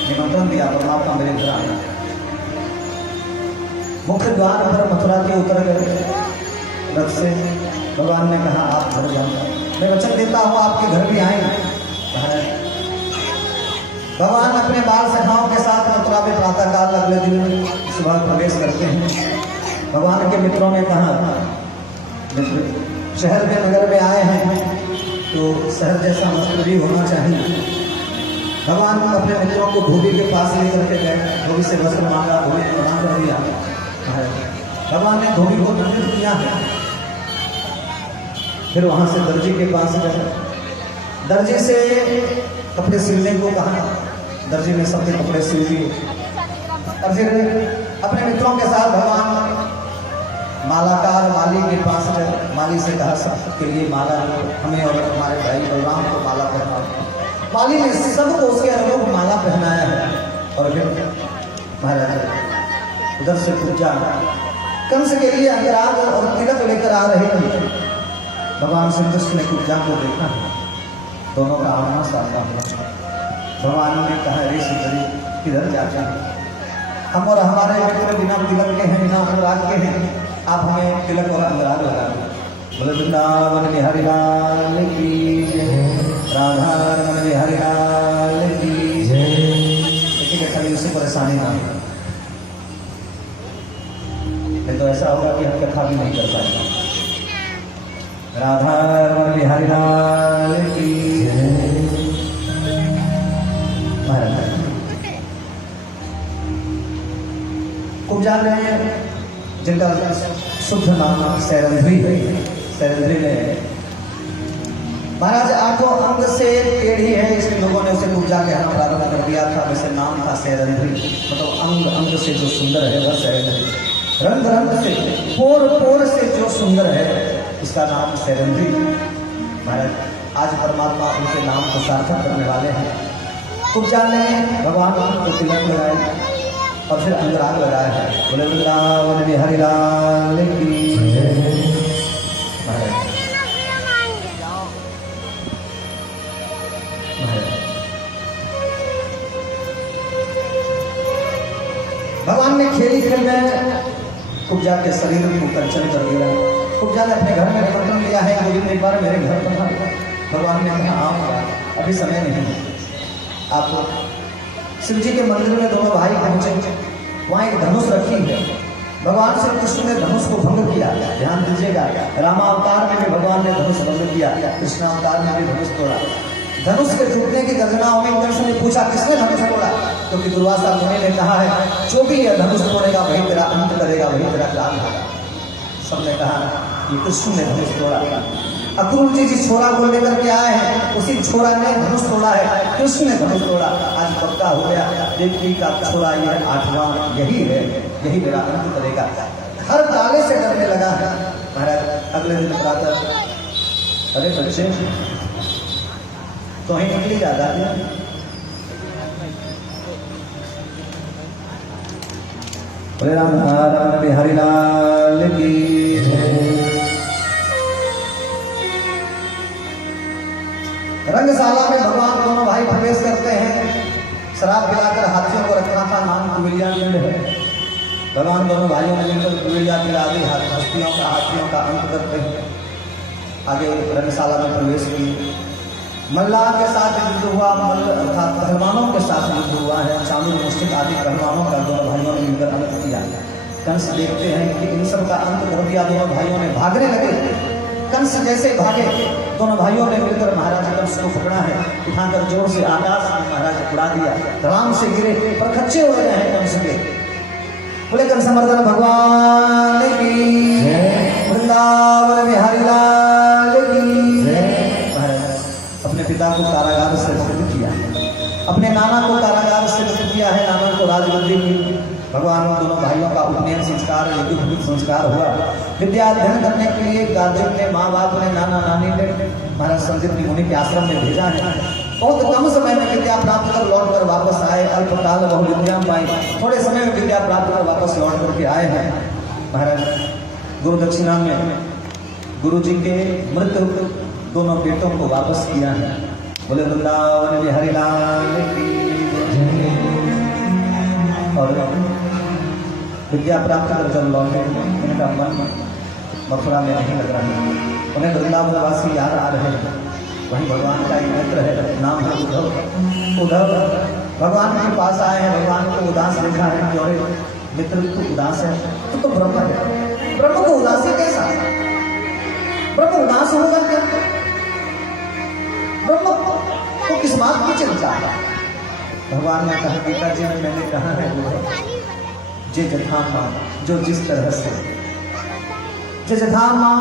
निमंत्रण दिया, परमात्मा मेरे घर आया। मुख्य द्वार पर मथुरा के उतर गए रथ से। भगवान ने कहा आप घर जाओ, मैं वचन देता हूँ आपके घर भी आएंगे। भगवान अपने बाल सखाओं के साथ मथुरा में प्रातःकाल अगले दिन सुबह प्रवेश करते हैं। भगवान के मित्रों ने कहा मित्र शहर में नगर में आए हैं तो शहर जैसा वस्त्र भी होना चाहिए। भगवान अपने मित्रों को धोबी के पास लेकर के गए, धोबी से वस्त्र मांगा, धोबी ने मना कर दिया। भगवान ने धोबी को दंडित किया है। फिर वहां से दर्जी के पास गए, दर्जी से कपड़े सिलने को कहा। दर्जी ने सबके कपड़े सिल दिए और फिर अपने मित्रों के साथ भगवान मालाकार माली के पास गए। माली से कहा सबके लिए माला हमें और हमारे भाई बलराम को माला पहना। माली ने सबको उसके अनुरूप माला पहनाया है। और फिर महाराज उधर से पूजा कंस के लिए अंतराग और तिलक लेकर आ रहे थे। भगवान श्री कृष्ण ने पूजा को देखा, दोनों का आमना सामना हुआ। भगवान ने कहा रे सुंदरी किधर जाते हैं? हम और हमारे मित्र बिना तिलक के हैं, बिना अनुराग के हैं, आप हमें तिलक और अनुराग लगा दो। बोले वृंदावन में हरिलाल की जय, राधा रमन में हरिलाल की जय। देखिए कभी उससे परेशानी ना हो, तो ऐसा होगा कि हम कथा भी नहीं कर पाएंगे। राधा रमन में हरिलाल की जय। कुब्जा ने जिनका शुद्ध नाम सैरंध्री है, सैरंध्री ने महाराज 8 अंग से टेढ़ी है, इसलिए लोगों ने उसे कुब्जा कहना प्रारंभ कर दिया था। वैसे नाम था सैरंध्री, मतलब अंग अंग से जो सुंदर है वह सैरंध्री, रंग रंग से पोर पोर से जो सुंदर है उसका नाम सैरंध्री। महाराज आज परमात्मा उनके नाम को सार्थक करने वाले हैं। कुब्जा ने भगवान को तिलक लगाया और फिर अनुराग लगाया है। बोले वृंदावन में हरिलाल की जय। भगवान ने खेली खेल में कुब्जा के शरीर को कंचन कर दिया। कुब्जा ने अपने घर में निमंत्रण लिया है, गोविंद एक बार मेरे घर पर था। भगवान ने कहा आऊँगा, अभी समय नहीं है। आप शिव जी के मंदिर में दोनों भाई पहुंचे, वहाँ एक धनुष रखी है। भगवान श्री कृष्ण ने धनुष को भंग किया। ध्यान दीजिएगा, रामावतार में भी भगवान ने धनुष भंग किया, कृष्णावतार में भी धनुष तोड़ा। धनुष के टूटने की गर्जनाओं में इंद्र ने पूछा किसने धनुष तोड़ा, क्योंकि दुर्वासा मुनि ने कहा है जो भी यह धनुष तोड़ेगा वही तेरा अंत करेगा, वही तेरा काल होगा। सबने कहा कि कृष्ण ने धनुष तोड़ा। अक्रूर जी जिस छोरा को लेकर के आए हैं उसी छोरा ने धनुष तोड़ा है, कृष्ण ने धनुष तोड़ा। आज पक्का हो गया, देवकी का छोरा ये 8वां यही है, यही मेरा अंत करेगा। हर ताले से डरने लगा है। महाराज अगले दिन प्रातः, अरे बच्चे तो ही निकली जाता है। राम राम बिहारी लाल की रंगशाला में भगवान दोनों भाई प्रवेश करते हैं। शराब पिलाकर हाथियों को रखना था, नाम कुबेलिया पिंड है। भगवान दोनों भाइयों ने मिलकर कुबेलिया पिला दी, हस्तियों का हाथियों का अंत करते हैं। आगे रंगशाला में प्रवेश किए। मल्लाह के साथ युद्ध हुआ, मल्ल अर्थात पहलवानों के साथ युद्ध हुआ है। चांदू मुश्किल आदि पहलवानों का दोनों भाइयों ने मिलकर अंत किया। कंस देखते हैं कि इन सब का अंत कर दिया, दोनों भाइयों ने भागने लगे। कंस जैसे भागे, दोनों भाइयों ने मिलकर महाराज कंस को पकड़ा है, उठाकर जोर से आकाश में महाराज उड़ा दिया। धड़ाम से गिरे पर खच्चे हो गए हैं कंस के। बोले कंस मर्दन भगवान की, वृंदावन बिहारी लाल की। अपने पिता को कारागार से मुक्त किया, अपने नाना को कारागार से मुक्त किया है, नाना को राजगद्दी मिली। भगवान दोनों भाइयों का उपनयन संस्कार, यज्ञोपवीत संस्कार हुआ। विद्या अध्ययन करने के लिए गार्जियन ने, माँ बाप ने, नाना नानी ने महाराज संदीप मुनि के आश्रम में भेजा है। बहुत कम समय में विद्या प्राप्त कर लौट कर वापस आए। अल्पकाल बहु विद्या पाई, थोड़े समय में विद्या प्राप्त कर वापस लौट करके आए हैं। महाराज गुरु दक्षिणा में गुरु जी के मृत दोनों बेटों को वापस किया है। बोले वृंदावन बिहारी लाल की। और विद्या प्राप्त कर जब लौटे, उनका मन मथुरा में नहीं लग रहा है, उन्हें वृंदावनवासी याद आ रहे हैं। वहीं भगवान का एक मित्र है, नाम है उद्धव। उद्धव भगवान के पास आए हैं, भगवान को उदास देखा है। और मित्र तो उदास है, तो ब्रह्म है, ब्रह्म को उदासी कैसा? ब्रह्म उदास होगा क्या? ब्रह्म को किस बात की चिंता है? भगवान ने कहा गीता जी में मैंने कहा है जे जथामान, जो जिस तरह से, जे जथामान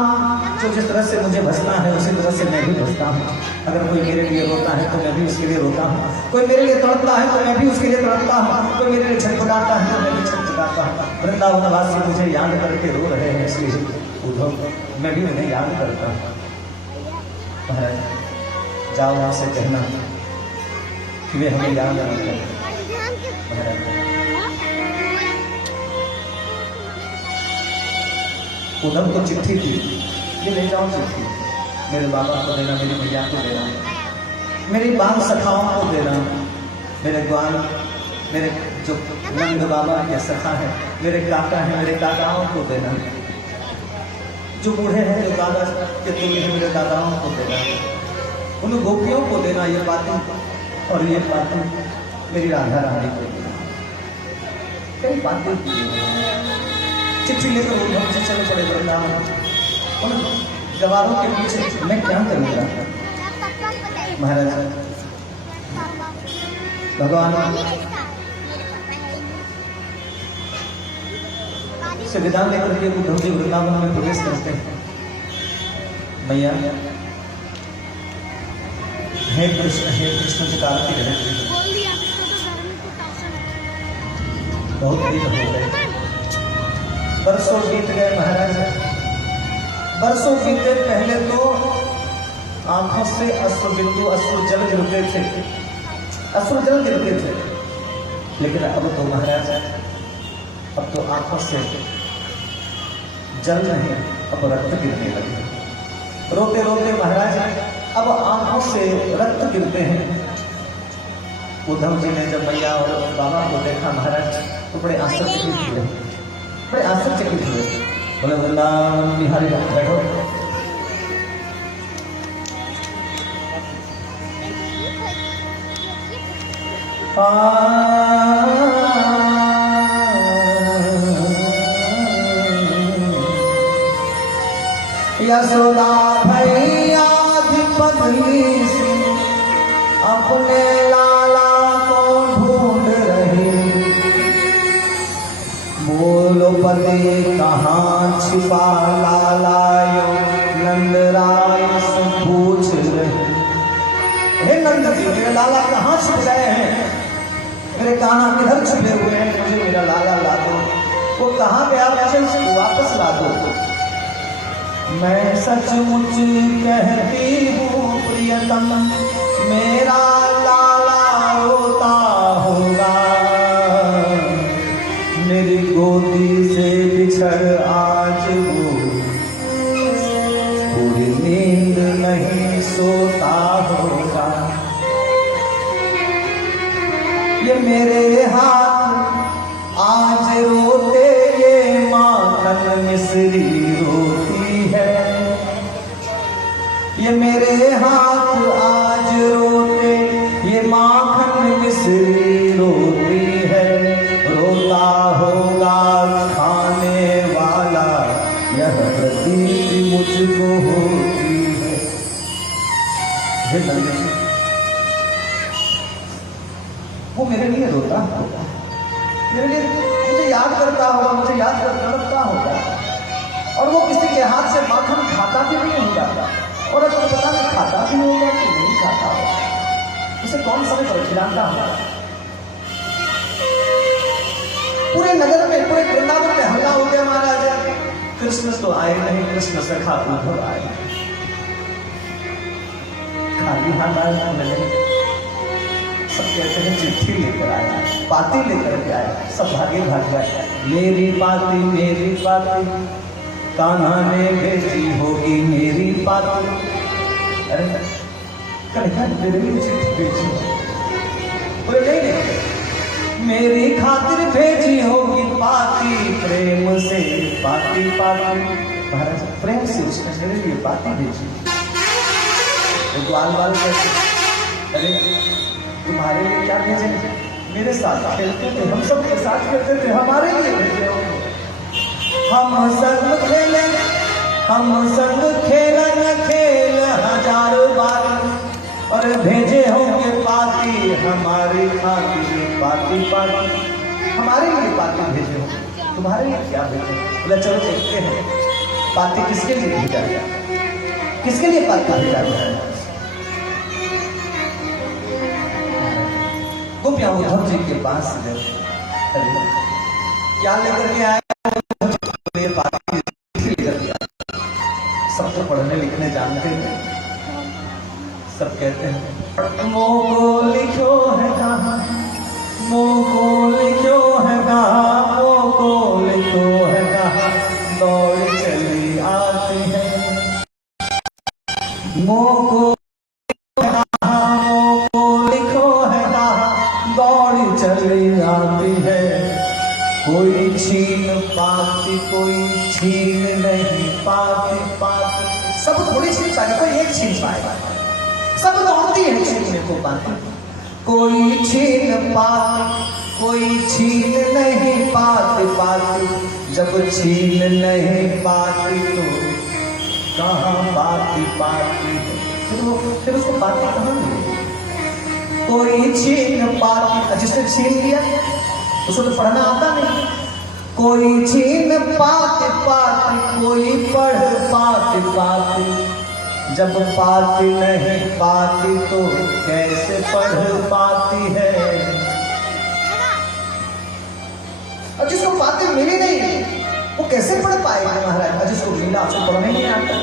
जो जिस तरह से मुझे भजना है उसी तरह से मैं भी भजता हूँ। अगर कोई मेरे लिए रोता है तो मैं भी उसके लिए रोता हूँ, कोई मेरे लिए तड़पता है तो मैं भी उसके लिए तड़पता हूँ, कोई मेरे लिए छटपटाता है तो मैं भी छटपटाता हूँ। वृंदावनवासी मुझे याद करके रो रहे हैं, इसलिए उद्धव मैं भी उन्हें याद करता हूँ। जाओ वहाँ से कहना कि वे हमें याद नहीं करते। उद्धव को चिट्ठी थी, ये ले जाओ चिट्ठी, मेरे बाबा को देना, मेरी भैया को देना, मेरी बाल सखाओं को देना, मेरे ग्वाल, मेरे जो नंद बाबा के सखा है, मेरे काका है, मेरे काकाओं को देना, जो बूढ़े हैं, जो दादा के तुल्य हैं, मेरे दादाओं को देना, उन गोपियों को देना। ये बातें और ये बातें मेरी राधा रानी को देना। कई बातें चिट्ठी लेकर उद्धव से चले पड़े वृंदावन। उन जवानों के पीछे मैं क्या करूँगा? महाराज भगवान से विदा लेकर के उद्धव जी वृंदावन में प्रवेश करते हैं। मैया हे कृष्ण पुकार के रहते बहुत दिन हो गए, बरसों बीत गए महाराज। बरसों बीते, पहले तो आंखों से अश्रु बिंदु, अश्रु जल गिरते थे, अश्रु जल गिरते थे, लेकिन अब तो महाराज, अब तो आंखों से जल नहीं, अब रक्त गिरने लगे। रोते रोते महाराज अब आंखों से रक्त गिरते हैं। उद्धव जी ने जब मैया और बाबा को देखा महाराज तो बड़े आश्चर्यचकित हुए, बड़े आश्चर्यचकित हुए। बोले वृंदावन बिहारी बैठो। यशोदा भैया पगली सी अपने लाला को ढूंढ रही, बोलो पति कहाँ छिपा लाला यो नंद राय से पूछ रहे। हे नंद जी मेरे लाला कहाँ छिप गए हैं, मेरे कान्हा किधर छुपे हुए हैं, मुझे मेरा लाला ला दो, वो कहाँ गया मुझे उसको वापस ला दो। मैं सचमुच कहती हूँ प्रियतम मेरा लाला रोता होगा, मेरी गोदी से बिछड़ आज वो पूरी नींद नहीं सोता होगा। ये मेरे हाथ आज रोते ये माखन मिश्री रोती है, ये मेरे हाथ आज रोते ये माखन मिश्री रोती है। रोता होगा खाने वाला यह प्रतीति मुझको होती है। हे नंद वो मेरे लिए रोता होगा, मेरे लिए मुझे याद करता होगा, मुझे याद करता होगा, और वो किसी के हाथ से माखन खाता भी नहीं होगा, और अब पता नहीं खाता भी होगा कि नहीं खाता होगा, उसे कौन समय पर खिलाता होगा। पूरे नगर में पूरे वृंदावन में हल्ला हो गया महाराज, कृष्ण तो आए नहीं, कृष्ण सखा उद्धव आए। खाली हाथ आए मिले, सब कहते हैं चिट्ठी लेकर आया, पाती लेकर के आया, सब भागे भाग गए। मेरी पाती कान्हा ने भेजी होगी मेरी पाती। अरे कन्हैया मेरे लिए चिट्ठी भेजी, बोले नहीं मेरी खातिर भेजी होगी पाती, प्रेम से पाती महाराज प्रेम से उसने मेरे लिए पाती भेजी। वो ग्वाल बाल कैसे, अरे तुम्हारे लिए क्या भेजे, मेरे साथ खेलते थे, हम सब के साथ खेलते थे, हमारे लिए भेजे होंगे। हम संग खेलन खेल हजारों बार, और भेजे होंगे पाती हमारी खातिर पाती हमारे लिए पाती भेजे होंगे, तुम्हारे लिए क्या भेजे। बोला चलो देखते हैं पाती किसके लिए भेजा गया, किसके लिए पाती भेजा गया। गोपियां उद्धव जी के पास गए, क्या लेकर के आए, सब तो पढ़ने लिखने जानते हैं, सब कहते हैं मोको लिखो है कहाँ, मोको लिखो है कहाँ, मोको लिखो है कहाँ, दौड़ चली आती है। मोको चली आती है, कोई छीन पाती कोई छीन नहीं पाती सब थोड़ी छीन पाए, कोई एक छीन पाएगा, सब दौड़ती है छीनने को पाती, कोई छीन पाती कोई छीन नहीं पाती जब छीन नहीं पाती तो कहाँ पाती फिर उसको पाती कहाँ मिलेगी। कोई छीन पाती, जिसने छीन लिया उसको तो पढ़ना आता नहीं। कोई छीन पाती कोई पढ़ पाती जब पाती नहीं पाती तो कैसे पढ़ पाती है। और जिसको पाती मिली नहीं वो कैसे पढ़ पाएगा महाराज, जिसको मिला उसको पढ़ने नहीं आता।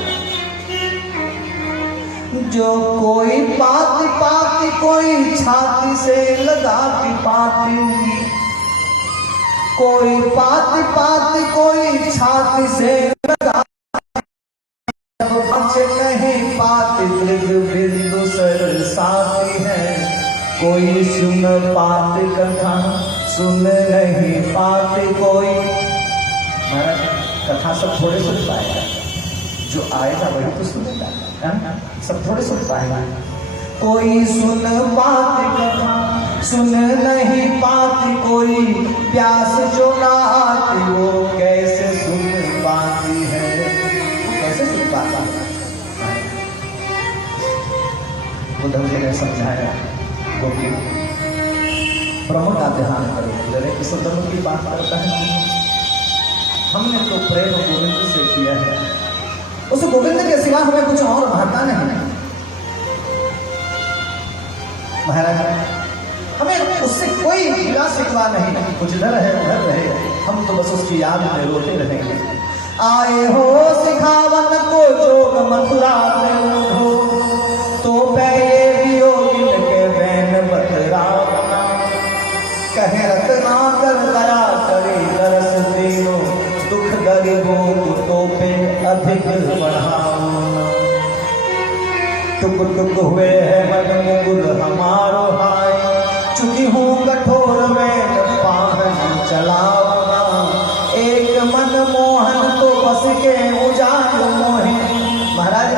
जो कोई पाती कोई छाती से लगाती पाती, कोई पाती कोई छाती से लगाती, जब बच नहीं पाती बिंदु सरसाती है, कोई सुन पात कथा सुन नहीं पाते कोई। महाराज कथा सब थोड़े सुन पाएगा, जो आएगा वही तो सुनेगा, सब थोड़े सुन पाएगा। कोई सुन पात कथा सुन नहीं पाती कोई, प्यास जो ना आती वो कैसे सुन पाती है, वो कैसे सुन पाता है। उद्धव जी ने समझाया गोपी ब्रह्म का ध्यान करो। जरा इस ब्रह्म की बात करता है, हमने तो प्रेम गोविंद से किया है, उस गोविंद के सिवा हमें कुछ और भाता नहीं। महाराज हमें उससे कोई गिला शिकवा नहीं, कुछ इधर है उधर रहे, हम तो बस उसकी याद में रोते रहेंगे। आए हो सिखावन को जोग मथुरा में हो, तो पे वियोगिन के बैन बतरावना, कहे रत्ना कर दया करे दरस देनो, दुख गरीबों तो पे अधिक बढ़ाओ। टुक टुक हुए है मन मुकुर हमारो हाय, चुकी हूँ कठोर में पाहन चलावना। एक मन मोहन तो बस के उजाड़ मोहे। महाराज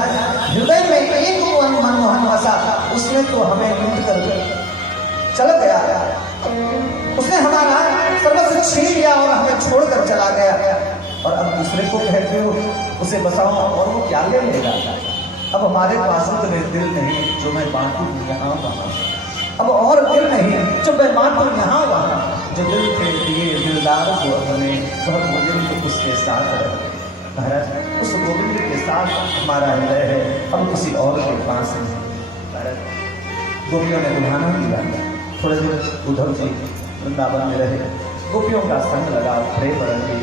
हृदय में एक मन मोहन बसा, उसने तो हमें लूट कर चला गया, उसने हमारा सर्वस्व छीन लिया और हमें छोड़कर चला गया। और अब दूसरे को कहते हो उसे बसाओ, और वो क्या ले लेगा। अब हमारे पास उतने दिल नहीं जो मैं बांटूं यहाँ वहाँ, अब और दिल नहीं जो मैं बांटूं यहाँ वहाँ। जो दिल के दिए दिलदार को अपने वह गोविंद उसके साथ रहे। महाराज उस गोविंद के साथ हमारा हृदय है, अब किसी और के पास नहीं। महाराज गोपियों ने बुलाना दिया, थोड़े दिन उद्धव जी वृंदावन में रहे, गोपियों का संग लगा, प्रेम रंगे।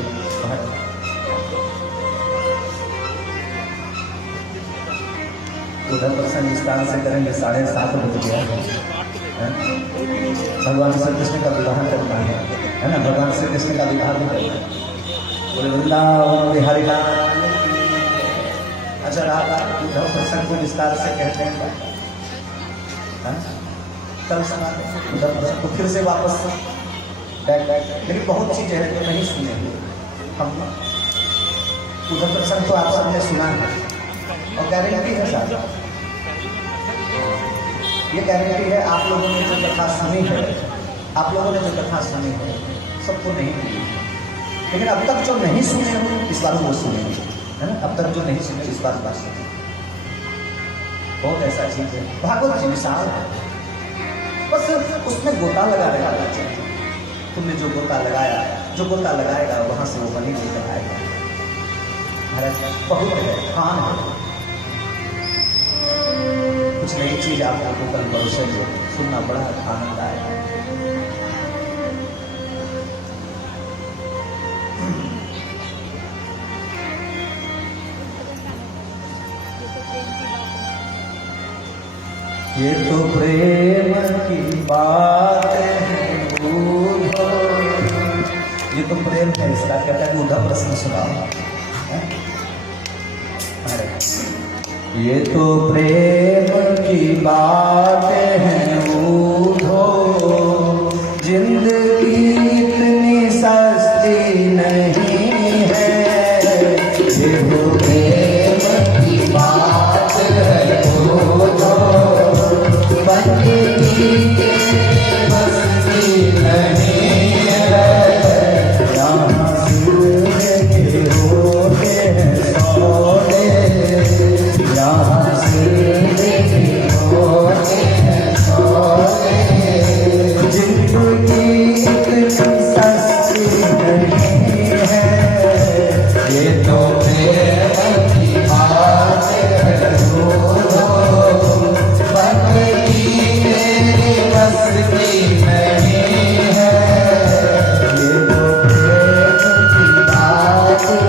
उधर प्रसंग विस्तार से करेंगे, 7:30 बज गया है। भगवान श्री कृष्ण का विवाह करना है ना, भगवान श्री कृष्ण का विवाह भी करना है। बोले वृंदावन बिहारी लाल। अच्छा रात उद्धव प्रसंग को विस्तार से कहते हैं, कल सुना उद्धव प्रसंग को फिर से वापस लेकिन बहुत चीजें हैं जो नहीं सुनेंगे हम। उद्धव प्रसंग तो आप सबने सुना है और गारंटी है साहब, ये गारंटी है आप लोगों ने जो कथा सुनी है, आप लोगों ने जो कथा सुनी है सबको नहीं मिली, लेकिन अब तक जो नहीं सुने हो इस बार वो सुनेंगे, है ना। अब तक जो नहीं सुने इस बार बात सुने। बहुत ऐसा चीज है, भागवत जी विशाल है, बस उसमें गोता लगा रहा चाहिए। तुमने जो गोता लगाया, जो गोता लगाएगा वहां से वो बनी लेकर आएगा। महाराज बहुत है, खान है, कुछ नई चीज आप लोगों को कल परोसे सुनना बड़ा आनंद आएगा। ये तो प्रेम की बात है, ये तो प्रेम है, इसका कहता है उद्धव प्रश्न सुनाओ। ये तो प्रेम की बात है उद्धो, जिंदगी इतनी सस्ती नहीं है। ये तो प्रेम की बात है उद्धो, बंदगी सस्ती नहीं है। यहाँ सूर्य के होते हैं सौदे, यहाँ सूर्य के होते हैं सौदे, जिंदगी इतनी सस्ती नहीं है। ये तो प्रेम की बात है बंदगी मेरी बस की नहीं है। ये तो प्रेम की बात है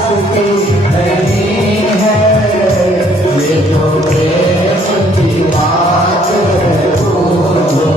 सकती नहीं है, ये जो प्रेम की बात है बोलो।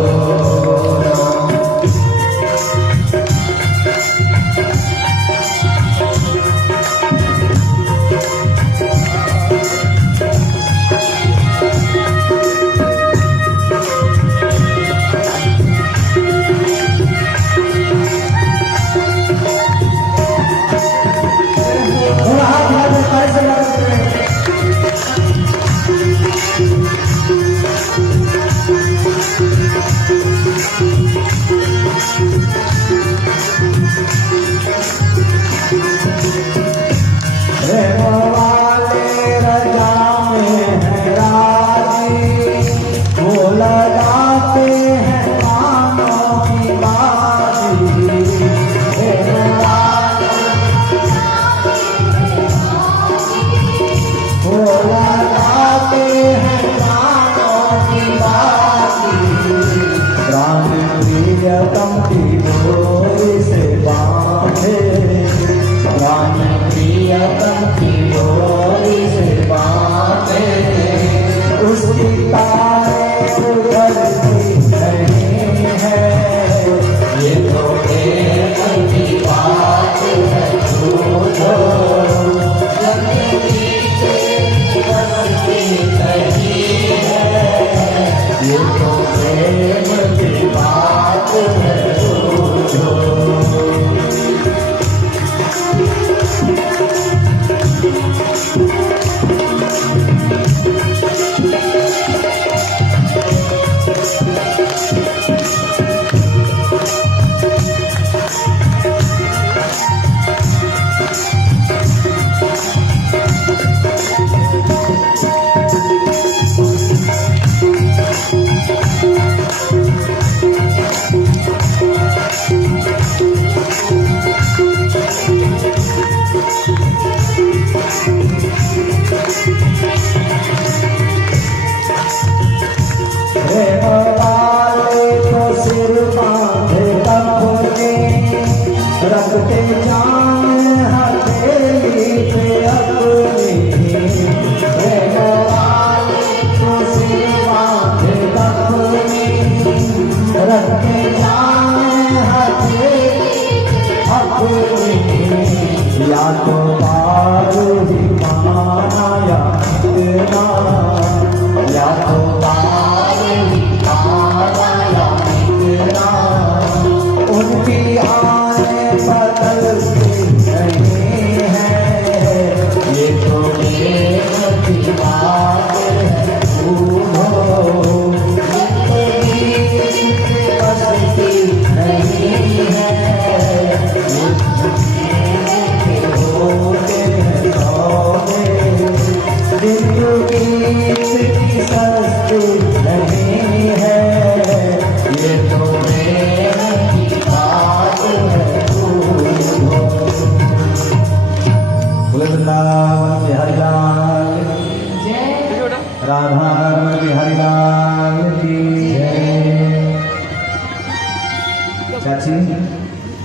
चाची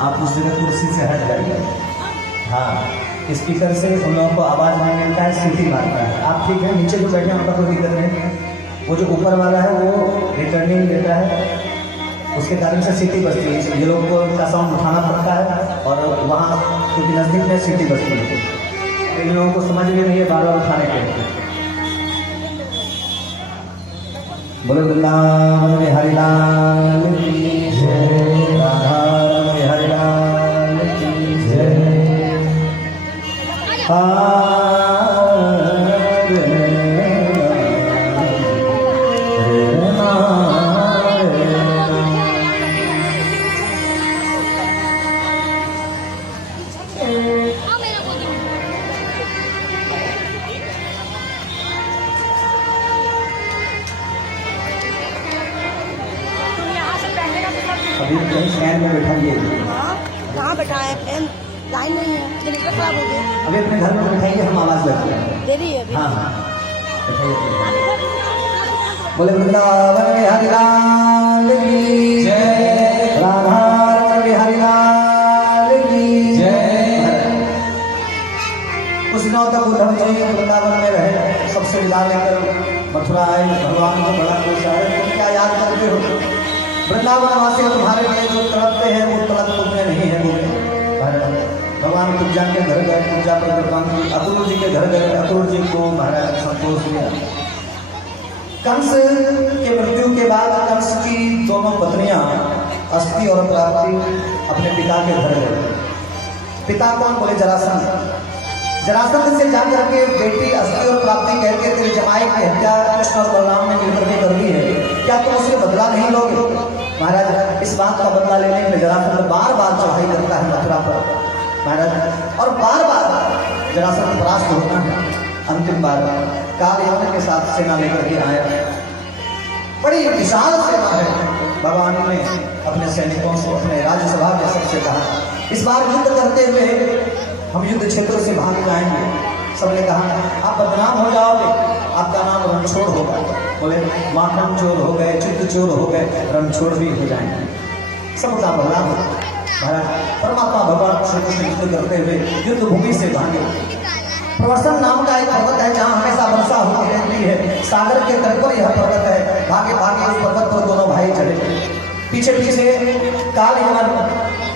आप उस जगह कुर्सी से हट जाइए। हाँ, स्पीकर से उन लोगों को आवाज़ नहीं मिलता है, सीटी मारता है। आप ठीक है, नीचे जो बैठे हैं उनका कोई दिक्कत नहीं। वो जो ऊपर वाला है वो रिटर्निंग देता है, उसके कारण से सीटी बजती है। ये लोग को उनका साउंड उठाना पड़ता है और वहाँ क्योंकि नज़दीक में सीटी बजती है, इन लोगों को समझ में नहीं है बार बार उठाने के लिए। बोलो वृंदावन बिहारी लाल की जय, राधा बिहारी लाल की जय। अभी कहीं स्टैंड में बैठाइए। कहाँ बैठाए फैन लाइन नहीं है, जनरेटर खराब हो गया। अभी अपने घर में बैठाइए, हम आवाज़ लगते हैं। देरी है अभी। हाँ हाँ, बोले वृंदावन बिहारी लाल की जय, राधा बिहारी लाल की जय। कुछ दिनों तक उद्धव जी वृंदावन में रहे, सबसे विदा लेकर मथुरा आए। भगवान को बड़ा खुश आए, तुम क्या याद करते हो? वृंदावन वासी तुम्हारे लिए जो तड़पते हैं वो तड़प तुमने नहीं है बोले। भगवान कुब्जा के घर गए, कुब्जा पर भगवान अक्रूर जी के घर गए, अक्रूर जी को महाराज संतोष दिया। कंस के मृत्यु के बाद कंस की दोनों पत्नियां अस्थि और प्राप्ति अपने पिता के घर गए। पिता कौन? बोले जरासंध। जरासंध से जाकर के बेटी अस्थि और प्राप्ति कहते तेरे जमाई की हत्या कृष्ण और बलराम ने मिलकर के कर दी है, क्या तुम उसके बदला नहीं लोगे? महाराज इस बात का बदला लेने के लिए जरासंध बार बार चढ़ाई करता है मथुरा पर महाराज, और बार बार जरासंध परास्त होता है। अंतिम बार काल यवन के साथ सेना लेकर के आया। बड़ी विशाल सेना है। भगवान ने अपने सैनिकों से, अपने राज्यसभा के सबसे कहा इस बार युद्ध करते हुए हम युद्ध क्षेत्र से भाग जाएंगे। सबने कहा आप बदनाम हो जाओगे, आपका नाम रणछोड़ होगा। बोले माखन चोर हो गए, चित्त चोर हो गए, रणछोड़ भी हो जाएंगे। सबका भला हो। महाराज परमात्मा भगवान श्री कृष्ण युद्ध करते हुए युद्ध भूमि से भागे। प्रवर्सन नाम का एक पर्वत है जहाँ हमेशा वर्षा होती रहती है, सागर के तट पर यह पर्वत है। भागे भागे उस पर्वत पर दोनों भाई चले। पीछे पीछे काल यवन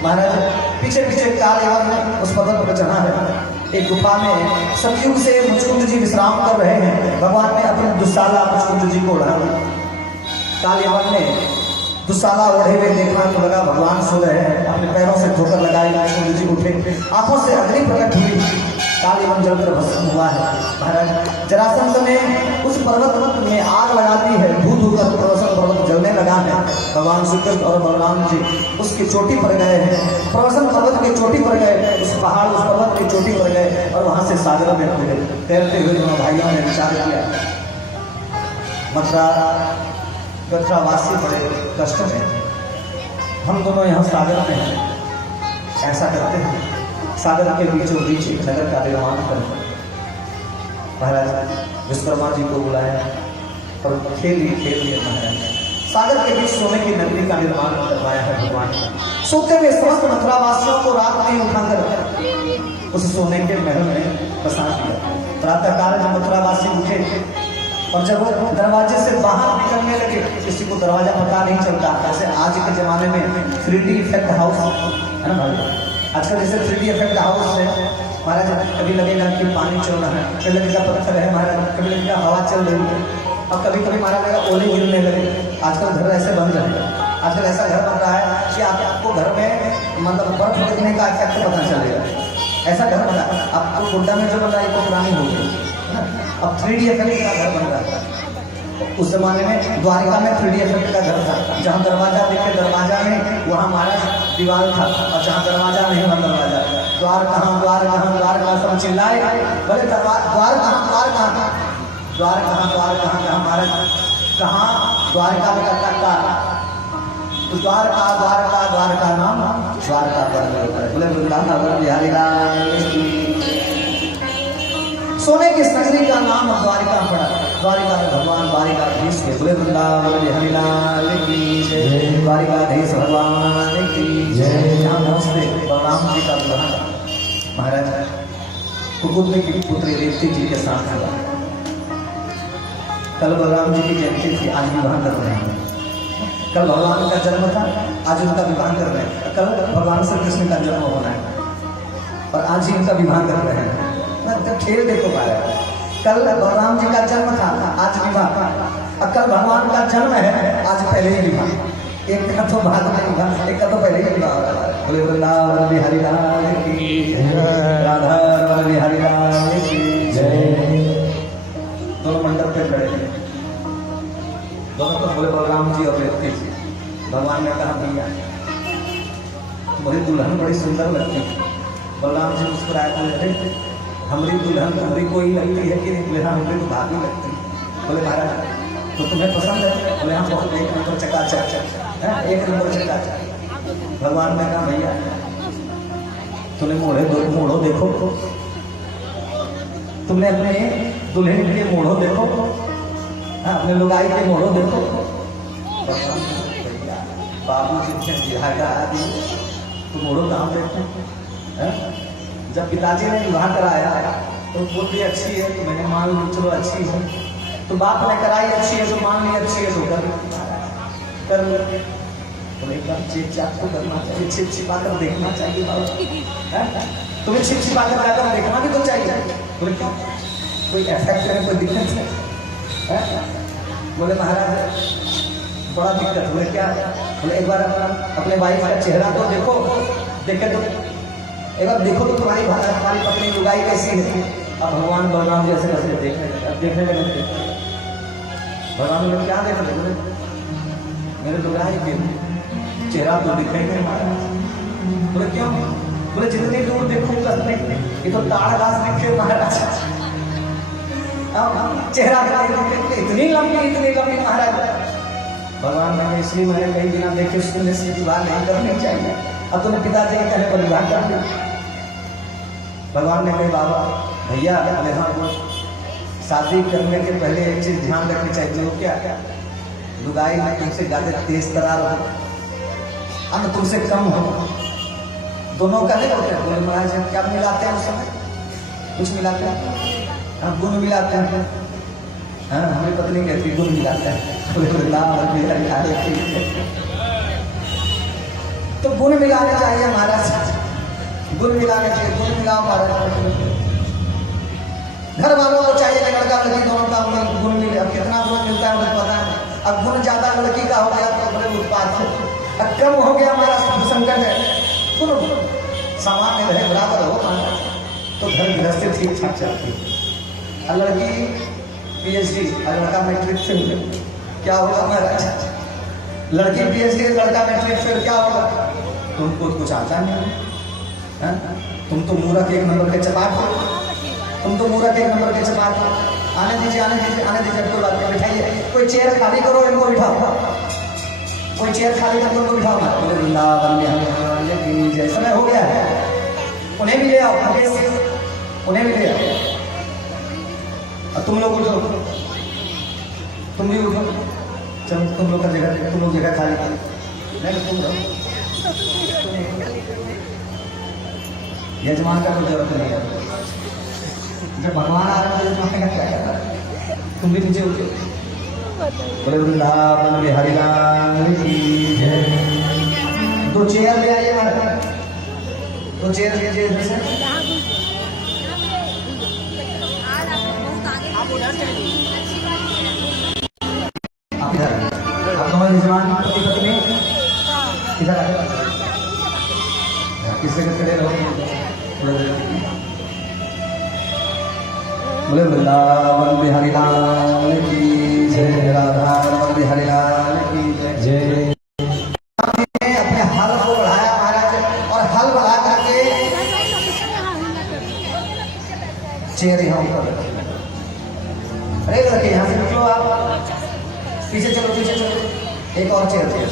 महाराज, पीछे पीछे काल यवन उस पर्वत पर चढ़ा है। एक गुफा में सतयुग से मुचकुंद जी विश्राम कर रहे हैं। भगवान ने अपने दुस्साला मुचकुंद जी को उड़ा। काल यवन ने दुस्साला ओढ़े हुए देखा तो लगा भगवान सो रहे हैं। अपने पैरों से ठोकर लगाई, मुचकुंद जी उठे, आंखों से अग्नि प्रकट हुई। काल यवन जलकर भस्म हुआ है। महाराज जरासंध ने उस पर्वत में आग लगा दी है। धू धू कर प्रवसन पर्वत जलने लगा है। भगवान श्री कृष्ण और बलराम जी उसकी चोटी पर गए हैं। प्रवसन पर्वत की चोटी पर गए, उस पहाड़ उस पर्वत की चोटी पर गए और वहां से सागर में हो गए। तैरते हुए दोनों भाइयों ने विचार किया मथुरा वासी बड़े कष्ट में, हम दोनों यहाँ सागर में हैं। ऐसा करते हैं सागर के बीचों बीच एक नगर का निर्माण करते। महाराज विश्वकर्मा जी को बुलाया और खेल में महाराज सागर के बीच सोने की नगरी का निर्माण करवाया है। भगवान सोते हुए समस्त मथुरा वासियों को रात में उठाकर उस सोने के महल में बसा दिया। प्रातः काल जब मथुरा वासी उठे और जब वो दरवाजे से बाहर निकलने लगे, किसी को दरवाजा पता नहीं चलता। जैसे आज के जमाने में 3D इफेक्ट हाउस है ना भाई, आजकल जैसे 3D इफेक्ट हाउस है महाराज, कभी लगेगा कि पानी चल रहा है, कभी लगेगा पत्थर है महाराज, कभी लगेगा हवा चल रही है, और कभी कभी महाराज लगेगा ओले गिरने लगे। आजकल घर ऐसे बन रहे हैं। आजकल ऐसा घर बन रहा है कि आपको घर में मतलब बर्फ गिरने का इफेक्ट पता चलेगा। ऐसा घर बना, आपको गुड्डा में जो बन रहा है वो पुरानी हो गई है ना, अब 3D इफेक्ट का घर बन रहा है। उस जमाने में द्वारिका में 3D इफेक्ट का घर था, जहाँ दरवाजा देखे दरवाजा में वहाँ महाराज दीवार था, और जहाँ दरवाजा नहीं वहाँ दरवाजा। द्वार कहाँ द्वार कहाँ द्वार कहाँ सब चिल्लाए, बोले द्वार कहाँ द्वार कहाँ द्वार कहाँ द्वार कहाँ कहाँ महाराज कहाँ द्वारिका में का द्वार का नाम द्वारका पर। बोले वृंदावन बिहारी लाल सोने की नगरी का नाम द्वारिका पड़ा। द्वारिका में भगवान द्वारिकाधीश के। बोले वृंदावन बिहारी लाल की जय, द्वारिकाधीश भगवान की जय। यहाँ पहुँचते बलराम जी का विवाह महाराज कुकुदनी की पुत्री रेवती जी के साथ हुआ। कल बलराम जी की जयंती थी, आज विवाह कर रहे हैं। कल भगवान का जन्म था, आज उनका विवाह कर रहे हैं। कल भगवान श्री कृष्ण का जन्म होना है और आज ही उनका विवाह कर रहे हैं। मतलब खेल देखो पाया, कल बलराम जी का जन्म था, आज विवाह, और कल भगवान का जन्म है, आज पहले ही विवाह। एक का तो बाद में विवाह, एक का तो पहले ही विवाह। बोले वृंदावन बिहारी लाल की जय, राधा रमण बिहारी लाल की जय। दोनों मंडप पे खड़े हैं, दोनों तो बोले बलराम जी और रेवती जी। भगवान ने कहा भैया तुम्हारी दुल्हन बड़ी सुंदर लगती है। बलराम जी मुस्कुराए, बोले हमारी दुल्हन हमारी कोई लगती है कि बोले हाँ हमारी तो भाभी लगती है। बोले महाराज तो तुम्हें पसंद है? बोले हाँ बहुत, एक नंबर चकाचक है, एक नंबर चकाचक। भगवान ने कहा भैया तुमने मोड़ो देखो, तुमने अपने दुल्हन के मोड़ो देखो, अपने लुगाई के मोड़ो देखो। बाबू जी विवाह करा दी तो मोड़ो कहाँ देखते हैं? जब पिताजी ने विवाह कराया तो बोलती अच्छी है, तो मैंने मान ली चलो अच्छी है, तो बाप ने कराई अच्छी है तो मान ली अच्छी है तो कर लो। तो एक बार चेक चाक तो करना चाहिए, छिप छिपा कर देखना चाहिए बाबा, तुम्हें छिप छिपा कर जाकर देखना भी तो चाहिए। बोले क्यों, कोई इफेक्ट है, कोई दिक्कत है? बोले महाराज बड़ा दिक्कत। बोले क्या? बोले एक बार अपने वाइफ का चेहरा तो देखो, देखे तो एक बार देखो तो तुम्हारी पत्नी लुगाई कैसी है। अब भगवान बलराम जैसे कैसे देखने लगे। भगवान लोग क्या देख रहे? मेरे लुगाई के चेहरा तो दिखेंगे महाराज। बोले क्यों? बोले जितनी दूर देखूंगा ये तो ताड़ घास दिखे महाराज, चेहरा इतनी लंबी महाराज। भगवान ने इसलिए मैंने कई बिना देखे सुनने से विवाह नहीं करनी चाहिए। अब तुमने पिताजी के कहने पर विवाह कर दिया। भगवान ने कही बाबा भैया अरे हाँ, शादी करने के पहले एक चीज ध्यान रखनी चाहिए। वो क्या? लुगाई में तुमसे ज्यादा तेज तरार हो, अन्न तुमसे कम हो, दोनों का नहीं होते। बोले महाराज क्या मिलाते हैं उस समय? कुछ मिलाते हैं, हम गुण मिलाते हैं। हाँ हमारी पत्नी कहती गुण मिलाता है। तो गुण मिलाने चाहिए महाराज, गुण मिलाने चाहिए, गुण मिलाओ महाराज। घर वालों को चाहिए कि लड़का लड़की दोनों का गुण मिले। अब कितना गुण मिलता है मुझे पता है। अब गुण ज्यादा लड़की का हो गया तो बड़े उत्पाद है, अब कम हो गया हमारा संकट है। सुनो सामान्य रहे बराबर हो तो घर गृहस्थी ठीक ठाक चलती है। लड़की PhD और लड़का मैट्रिक फेल, क्या होगा महाराज? लड़की PhD लड़का मैट्रिक फेल, क्या होगा? तुमको कुछ आता नहीं है, तुम तो मूर्ख एक नंबर के चपाट हो, तुम तो मूर्ख एक नंबर के चपाट हो। आने दीजिए आने दीजिए आने दीजिए, कोई बात नहीं, बिठाइए। कोई चेयर खाली करो, इनको बिठाओ, कोई चेयर खाली करके उनको बिठाओ ना। वृंदावन में जैसा समय हो गया है, उन्हें भी ले आओ, उन्हें भी ले आओ। अब तुम लोग उठो, तुम भी उठो, चलो तुम लोग का जगह, तुम लोग जगह खाली कर, नहीं तुम रहो। यजमान का कोई जरूरत नहीं है, जब भगवान आ रहे हैं यजमान का क्या करना? तुम भी नीचे उठो। बोले वृंदावन बिहारी लाल की जय। दो चेयर ले आइए महाराज, दो चेयर लीजिए इधर से। आप इधर, आप दोनों यजमान पति पत्नी इधर आए, किससे खड़े रहो। बोले वृंदावन बिहारी लाल की जय, राधा रमन बिहारी लाल की जय। अपने हल को बढ़ाया महाराज, और हल बढ़ा करके चेयर यहाँ ऊपर रखी। अरे लड़के यहाँ से निकलो, आप पीछे चलो, पीछे चलो, एक और चेयर चाहिए।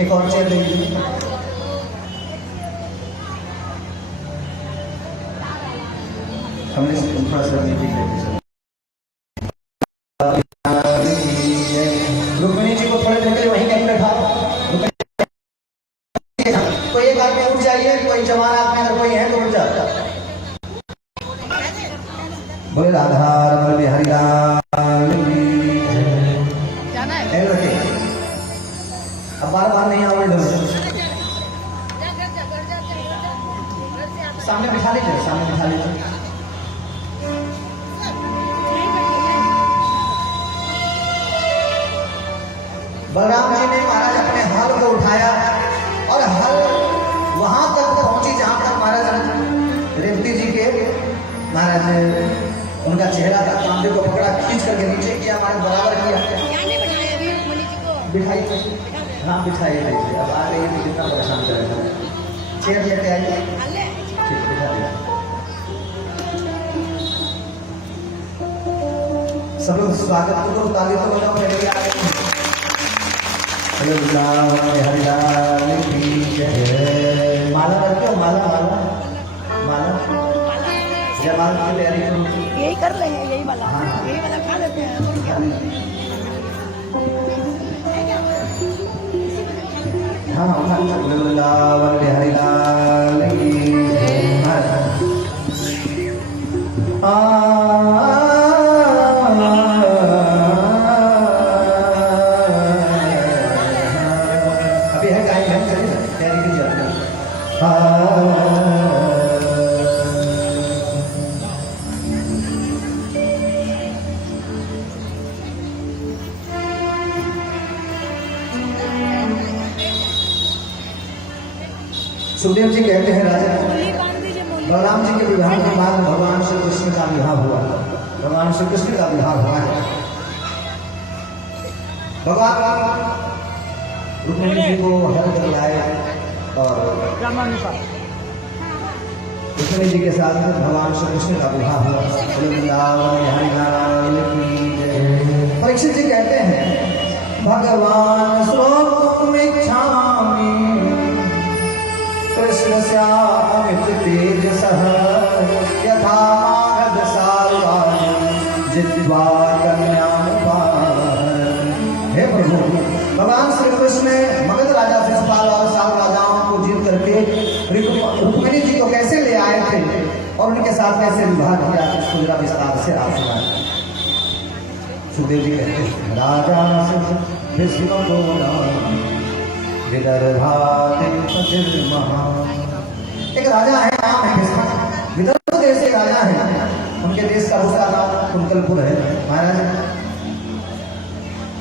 एक और चेयर दे दीजिए। हमने थोड़ा सा रुक्मिणी जी को थोड़े देर के लिए वहीं कहीं बैठा। कोई एक आदमी उठ जाइए, कोई जवान आदमी अगर कोई है तो उठ जाता। बोले राधा रमन बिहारी लाल की जय। अब बार बार नहीं आओगे इधर, सामने बिठा लीजिए, सामने बिठा लीजिए। बलराम जी ने महाराज अपने हल को उठाया और हल वहां तक पहुंची जहां तक महाराज रेवती जी के महाराज उनका चेहरा था। कांधे को पकड़ा, खींच करके नीचे किया, महाराज बराबर किया। बिठाई, हाँ बिठाइए। अब आ रही है तो कितना परेशान करेगा। चेयर लेके आइए, सब लोग स्वागत करो, ताली तो बजाओ। हरिलाल की जय। माला करते हो? माला माला माला जयमाला की तैयारी करो। यही कर लेंगे, यही वाला, यही वाला खा लेते हैं। हाँ वृंदावन बिहारी लाल की अभी है गाय है तैयारी कीजिए सुखदेव जी कहते हैं राजा बलराम जी के विवाह के बाद भगवान श्री कृष्ण का विवाह हुआ। भगवान श्री कृष्ण का विवाह हुआ है। भगवान रुक्मिणी जी को हर कर लाए और रुक्मिणी जी के साथ भगवान श्री कृष्ण का विवाह हुआ। परीक्षित जी कहते हैं भगवान श्लोकम इच्छामि कृष्ण श्यामित तेज सह यथा मागध सारवाणी जित्वा कन्यामुपार। हे प्रभु, भगवान श्री कृष्ण ने मगध राजा शिशुपाल और साल राजाओं को जीत करके रुक्मिणी जी को कैसे ले आए थे और उनके साथ कैसे विवाह किया, इसको जरा विस्तार से आप सुनाएं। सुखदेव जी कहते हैं राजा भीष्म एक राजा है, नाम है भीष्म। विदर्भ देश के राजा है। उनके देश का दूसरा नाम कुंतलपुर है। महाराज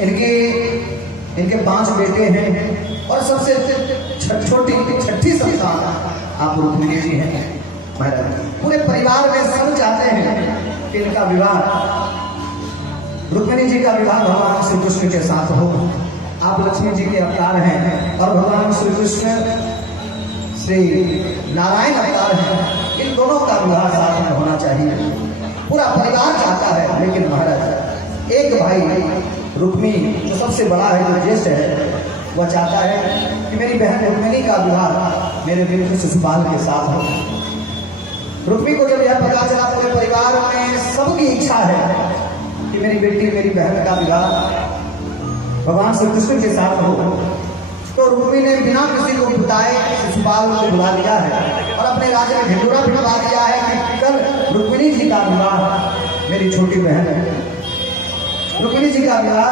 इनके 5 बेटे हैं और सबसे छठी संतान आप रुक्मिणी जी हैं। महाराज पूरे परिवार में सब चाहते हैं कि इनका विवाह, रुक्मिणी जी का विवाह भगवान श्री कृष्ण के साथ हो। आप लक्ष्मी जी के अवतार हैं और भगवान श्री कृष्ण श्री नारायण अवतार हैं। इन दोनों का विवाह साथ में होना चाहिए। पूरा परिवार चाहता है, लेकिन महाराज एक भाई रुक्मी जो सबसे बड़ा है, जो ज्येष्ठ है, वह चाहता है कि मेरी बहन रुक्मिणी का विवाह मेरे बेटे शिशुपाल के साथ हो। रुक्मी को जब यह पता चला पूरे परिवार में सबकी इच्छा है कि मेरी बेटी मेरी बहन का विवाह भगवान श्री कृष्ण के साथ हो, तो रुक्मी ने बिना किसी को बताए शिशुपाल को बुला लिया है और अपने राज्य में ढिंडोरा पिटवा दिया है कि कल रुक्मिणी जी का विवाह मेरी छोटी बहन रुक्मिणी जी का विवाह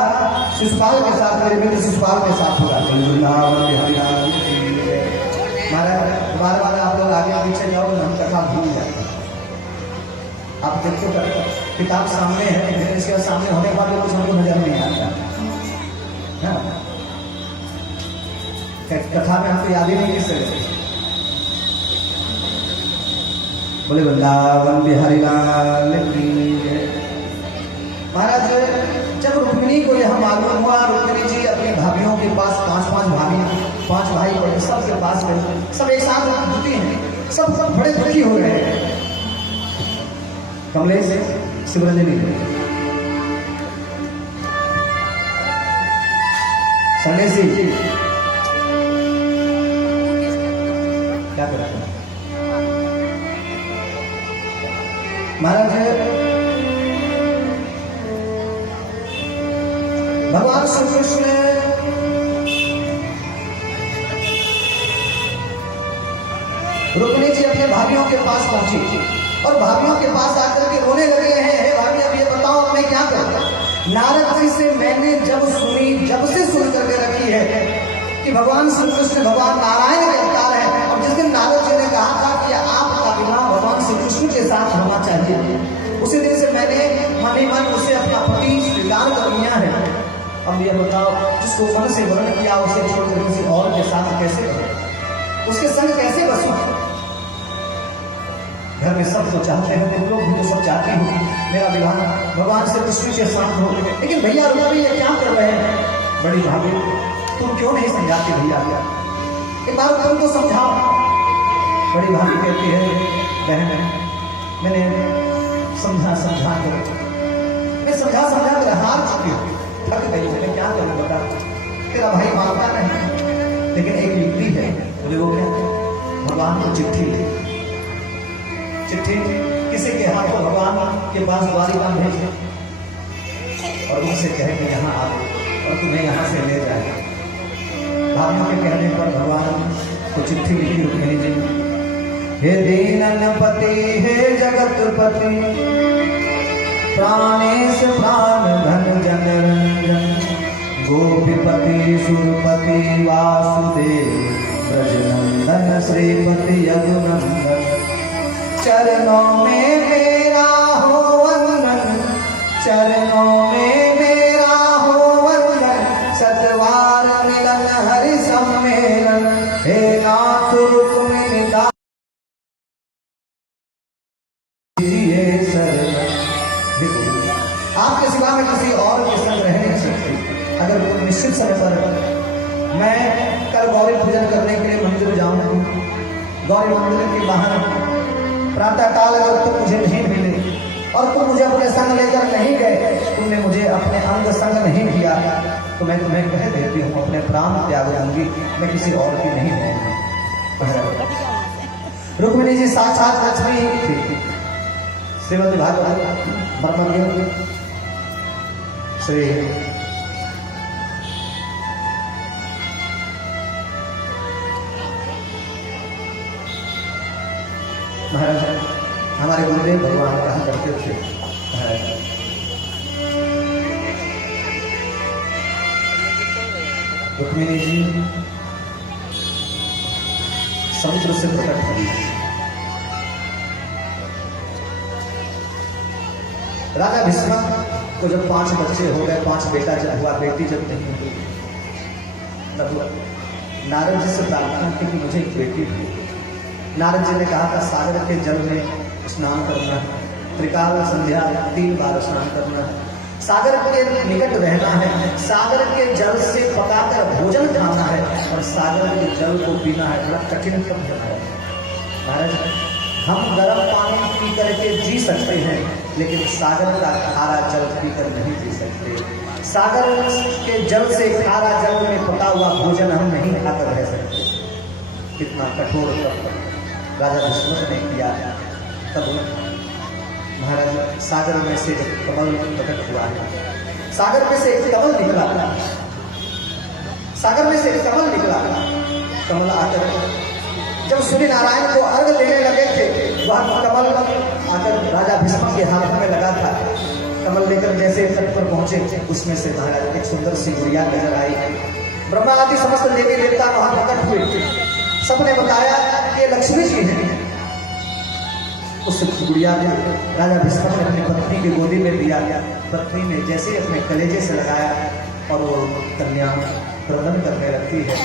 शिशुपाल के साथ, मेरे बेटे शिशुपाल के साथ होगा। बार बार आप लोग आगे पीछे जाओ, हम कथा भूल जाते हैं। आप देखो किताब सामने है, लेकिन इसके सामने होने के बाद कुछ हमको नजर नहीं आता। कथा में हमको याद ही नहीं किससे बोले वृंदावन बिहारी लाल की। महाराज जब रुक्मिणी को यह मालूम हुआ, रुक्मिणी जी अपनी भाभियों के पास 5 भाई बड़े सबके पास गए। सब एक साथ दुखी हैं, सब बड़े दुखी हो रहे हैं। कमलेश शिवरंजनी संदेशी क्या कर रहे हैं महाराज? भगवान श्री कृष्ण रुक्मिणी जी अपने भाभियों के पास पहुंची और भाभियों के पास आकर के रोने लगे हैं, हे भाभी अब ये बताओ मैं क्या करूं? नारद जी से मैंने जब से सुन करके रखी है कि भगवान श्री कृष्ण भगवान नारायण के अवतार है, और जिस दिन नारद जी ने कहा था कि आपका विवाह भगवान श्री कृष्ण के साथ होना चाहिए, उसी दिन से मैंने मन ही मन उसे अपना पति स्वीकार कर लिया है। अब ये बताओ, जिसको मन से वर्ण किया उसे छोड़कर किसी और के साथ कैसे करूं? उसके संग कैसे बसूं? घर में सब तो चाहते हैं, तुम लोग भी तो सब चाहते हो मेरा विवाह भगवान श्री कृष्ण के साथ हो, लेकिन भैया रुक्मिणी ये क्या कर रहे हैं? बड़ी भाभी तुम क्यों नहीं समझाती भैया? एक बार तुम तो समझाओ। बड़ी भाभी कहती है, बहन मैंने समझा कर मैं समझा कर हार चुकी हूँ, थक गई, मैं क्या करूँ बता? तेरा भाई मानता नहीं, लेकिन एक युक्ति है। बोले वो क्या? भगवान को चिट्ठी किसी के हाथों भगवान के पास द्वारिका भेजे और उनसे कहे कि यहाँ आ और तुम्हें यहाँ से ले जाए। भाभी के कहने पर भगवान को चिट्ठी लिखी रुक्मिणी जी ने। हे दीनपति हे जगतपति, प्राणेश प्राण धन जन रंजन, गोपीपति सुरपति वासुदेव, ब्रजनंदन श्रीपति यदुनंदन, चरणों में मेरा हो वंदन, चरणों में मेरा हो वंदन, सतवार मिलन हरि सम्मेलन, हे नाथ रुक्मिणी दास ये शरण। आपके सिवा में किसी और के संग रह नहीं सकती। अगर कोई निश्चित समय पर मैं कल गौरी पूजन करने के लिए मंदिर जाऊंगा, गौरी मंदिर के बाहर प्रातः काल अगर तुम मुझे नहीं मिले और तुम मुझे अपने संग लेकर नहीं गए, तुमने मुझे अपने अंग संग नहीं किया, तो मैं तुम्हें कह देती हूँ अपने प्राण त्याग दूंगी, मैं किसी और की नहीं होंगी। रुक्मिणी जी साक्षात लक्ष्मी ही थी। श्रीमद् भागवत ब्रह्मज्ञ श्री महाराज हमारे गुरुदेव भगवान कहा करते थे, रुक्मिणी जी समुद्र से प्रकट हुई। राजा भीष्म को जब 5 बच्चे हो गए, 5 बेटा जब हुआ, बेटी जब नहीं हुई, तब नारद जी से प्रार्थना की कि मुझे एक बेटी हुई। नारद जी ने कहा था सागर के जल में स्नान करना है, त्रिकाल संध्या 3 बार स्नान करना है, सागर के निकट रहना है, सागर के जल से पकाकर भोजन खाना है और सागर के जल को पीना है। बड़ा कठिन तप है महाराज। हम गर्म पानी पी करके जी सकते हैं, लेकिन सागर का खारा जल पीकर नहीं जी सकते। सागर के जल से खारा जल में पका हुआ भोजन हम नहीं खाकर रह सकते। कितना कठोर तप राजा भीष्म ने किया। तब महाराज सागर में से कमल प्रकट हुआ है, सागर में से एक कमल निकला, सागर में से एक कमल निकला। कमल आकर जब सूर्य नारायण को अर्घ देने लगे थे, वह कमल आकर राजा भीष्म के हाथ में लगा था। कमल लेकर जैसे तट पर पहुंचे, उसमें से महाराज एक सुंदर सी गुड़िया नजर आई। ब्रह्मा आदि समस्त देवी देवता वहां प्रकट हुए, सबने बताया कि लक्ष्मी जी हैं। उस गुड़िया ने राजा भीष्म ने अपनी पत्नी की गोदी में लिया। पत्नी ने जैसे ही अपने कलेजे से लगाया और वो कन्या प्रबंधन करने लगती है,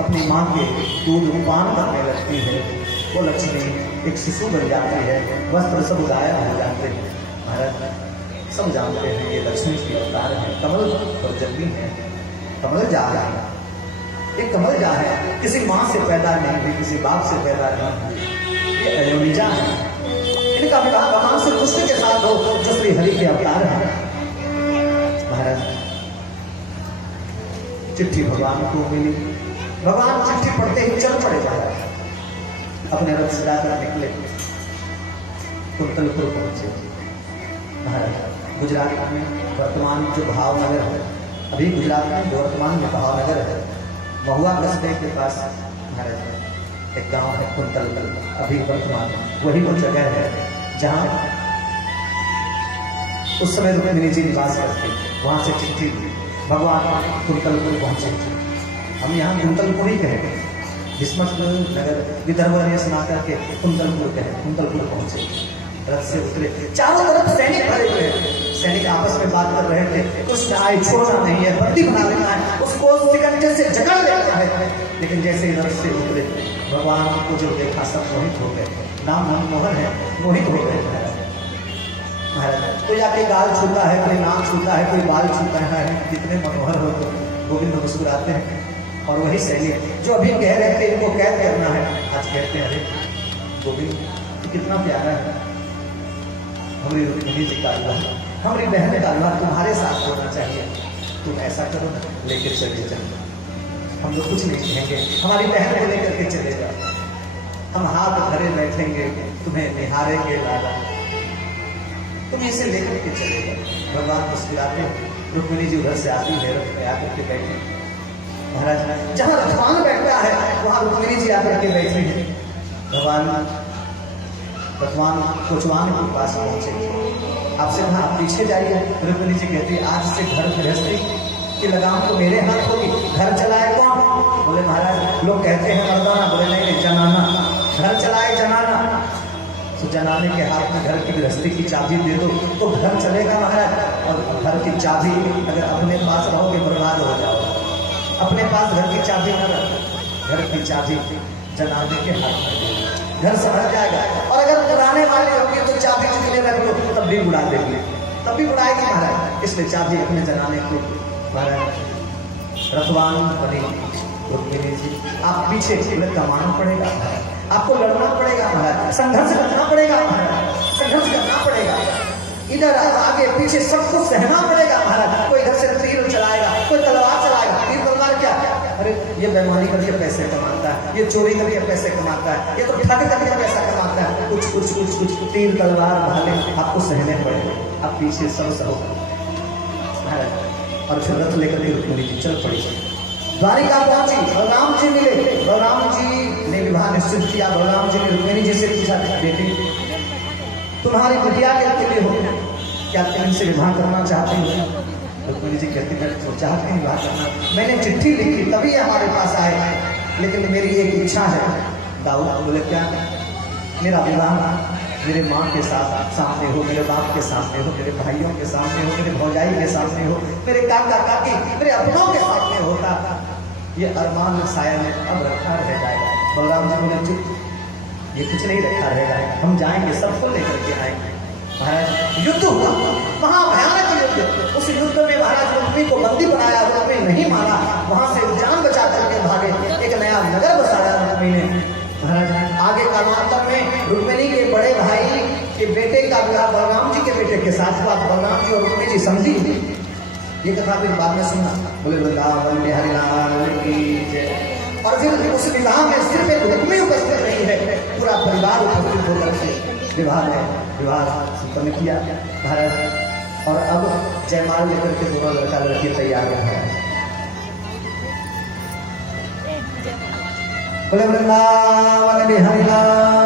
अपनी माँ के दूध पान करने लगती है, वो लक्ष्मी एक शिशु बन जाती है, वस्त्र सब गायब हो जाते हैं। महाराज सब जानते हैं ये लक्ष्मी की अवतार है, कमल पर जन्मी है, कमल जा रहा है। ये कमल जा है, किसी माँ से पैदा नहीं हुई, किसी बाप से पैदा नहीं हुई, ये अयोनिजा है। इनका विवाह भगवान से कृष्ण के साथ हो जो श्री हरि के अवतार है। महाराज चिट्ठी भगवान को मिली, भगवान चिट्ठी पढ़ते ही चल पड़े महाराज, अपने रथ से जाकर निकले, कुंतलपुर पहुंचे। महाराज गुजरात में वर्तमान जो भावनगर है, अभी गुजरात में जो वर्तमान में भावनगर है, महुआ कस्बे के पास महाराज एक गांव है कुंतलपुर, अभी वर्तमान वही वो जगह है जहां उस समय रुक्मिणी जी निवास करते। वहां से चिट्ठी भगवान कुंतलपुर पहुंचे। हम यहाँ कुंतलपुर ही कहे, भीष्म नगर विदर्भ ने सुना करके कुंतलपुर कहे, कुंतलपुर पहुंचे। रथ से उतरे, चारों तरफ सैनिक भरे हुए हैं, सैनिक आपस में बात कर रहे थे, कुछ आए छोड़ना नहीं है, बंदी बना लेना है, उसको सिकंजे से जकड़ लेना है। लेकिन जैसे ही रथ से उतरे, भगवान को जो देखा सब मोहित हो गए। नाम मनमोहन है, मोहित हो गए महाराज। कोई आके गाल छूता है, कोई नाक छूता है, कोई बाल छूता है, कितने मनोहर हो तो गोविंद मुस्कुराते हैं। और वही सैनिक जो अभी कह रहे थे इनको कैद करना है, आज कहते हैं अरे गोविंद कितना प्यारा है, हमारी रुक्मिणी जी का अल्लाह, हमारी बहन का अल्लाह तुम्हारे साथ होना चाहिए, तुम ऐसा करो ना, लेकर चले जाओ, हम लोग कुछ नहीं कहेंगे, हमारी बहन को लेकर के चले जाओ, हम हाथ भरे बैठेंगे, तुम्हें निहारेंगे लाला, तुम इसे लेकर के चले जाओ। भगवान मुस्कुराते रुक्मिणी जी उधर से आती है, रथ पे आकर के बैठी। महाराज जहाँ रथवान बैठता है वहाँ रुक्मिणी जी आकर के बैठी है। भगवान रथवान कोचवान के पास पहुंचे, आपसे कहा आप पीछे जाइए। रुक्मिणी जी कहती है आज से घर गृहस्थी की लगाम तो मेरे हाथ होगी, घर चलाए कौन? बोले महाराज लोग कहते हैं मर्दाना, बोले नहीं जनाना, घर चलाए जनाना। तो जनाने के हाथ में घर की गृहस्थी की चाबी दे दो तो घर चलेगा महाराज। और घर की चाबी अगर अपने पास रहोगे बर्बाद हो जाओगे। अपने पास घर की चाबी न रखो, घर की चाबी जनाने के हाथ में दे दो, घर संभल जाएगा। और अगर उड़ाने वाली होगी तो चाबी जितने रख लो तब भी उड़ा देंगे, तब भी उड़ाएगी महाराज। इसलिए चाबी अपने जनाने को महाराज रथवान बने रुक्मिणी जी। आप पीछे कमाना पड़ेगा, आपको लड़ना पड़ेगा महाराज, संघर्ष करना पड़ेगा महाराज, संघर्ष करना पड़ेगा। इधर आगे पीछे सबको सहना पड़ेगा महाराज। कोई इधर से तीर चलाएगा, कोई तलवार चलाएगा। तीर तलवार क्या? अरे ये बेईमानी करके पैसे कमाता है, ये चोरी करके पैसे कमाता है, ये तो ठग करके पैसा कमाता है। कुछ कुछ कुछ कुछ तीर तलवार भाले आपको सहने पड़ेगा। आप पीछे सब सहो महाराज। और फिर रथ लेकर के रुक्मिणी जी चल पड़ी, द्वारिका पहुंची। बलराम जी मिले, बलराम जी ने विवाह निश्चित किया। बलराम जी ने रुक्मिणी जी से पूछा बेटी तुम्हारी बिटिया के लिए हो क्या, तुम इनसे विवाह करना चाहती हो? रुक्मिणी जी कहती मैं तो चाहती हूँ विवाह करना, मैंने चिट्ठी लिखी तभी हमारे पास आए, लेकिन मेरी एक इच्छा है। दाऊद बोले क्या? मेरा विवाह मेरे माँ के साथ सामने हो, मेरे बाप के सामने हो, मेरे भाइयों के सामने हो, मेरे भौजाई के सामने हो, मेरे काका काकी मेरे अपनों के सामने होता। ये अरमान शायद अब रखा रह जाएगा। बलराम जी बोले चुप, ये कुछ नहीं रखा रहेगा, हम जाएंगे सबको लेकर के आएंगे। महाराज युद्ध हुआ, वहां भयानक युद्ध। उस युद्ध में महाराज रुक्मिणी को बंदी बनाया, रुक्मिणी नहीं मारा, वहां से जान बचा करके भागे, एक नया नगर बसाया रुक्मिणी ने। महाराज आगे कालांतर में रुक्मिणी के बड़े भाई के बेटे का विवाह बलराम जी के बेटे के साथ हुआ। बलराम जी और रुक्मिणी जी समझी। ये कथा फिर बाद में सुनना। बोले वृंदावन बिहारी लाल की जय। और फिर उस विवाह में सिर्फ एक रुक्मिणी उपस्थित नहीं है, पूरा परिवार उपस्थित होकर के विवाह में विवाह संपन्न किया महाराज। और अब जयमाल लेकर के दोनों लड़का लड़की तैयार है। बोले वृंदावन बिहारी लाल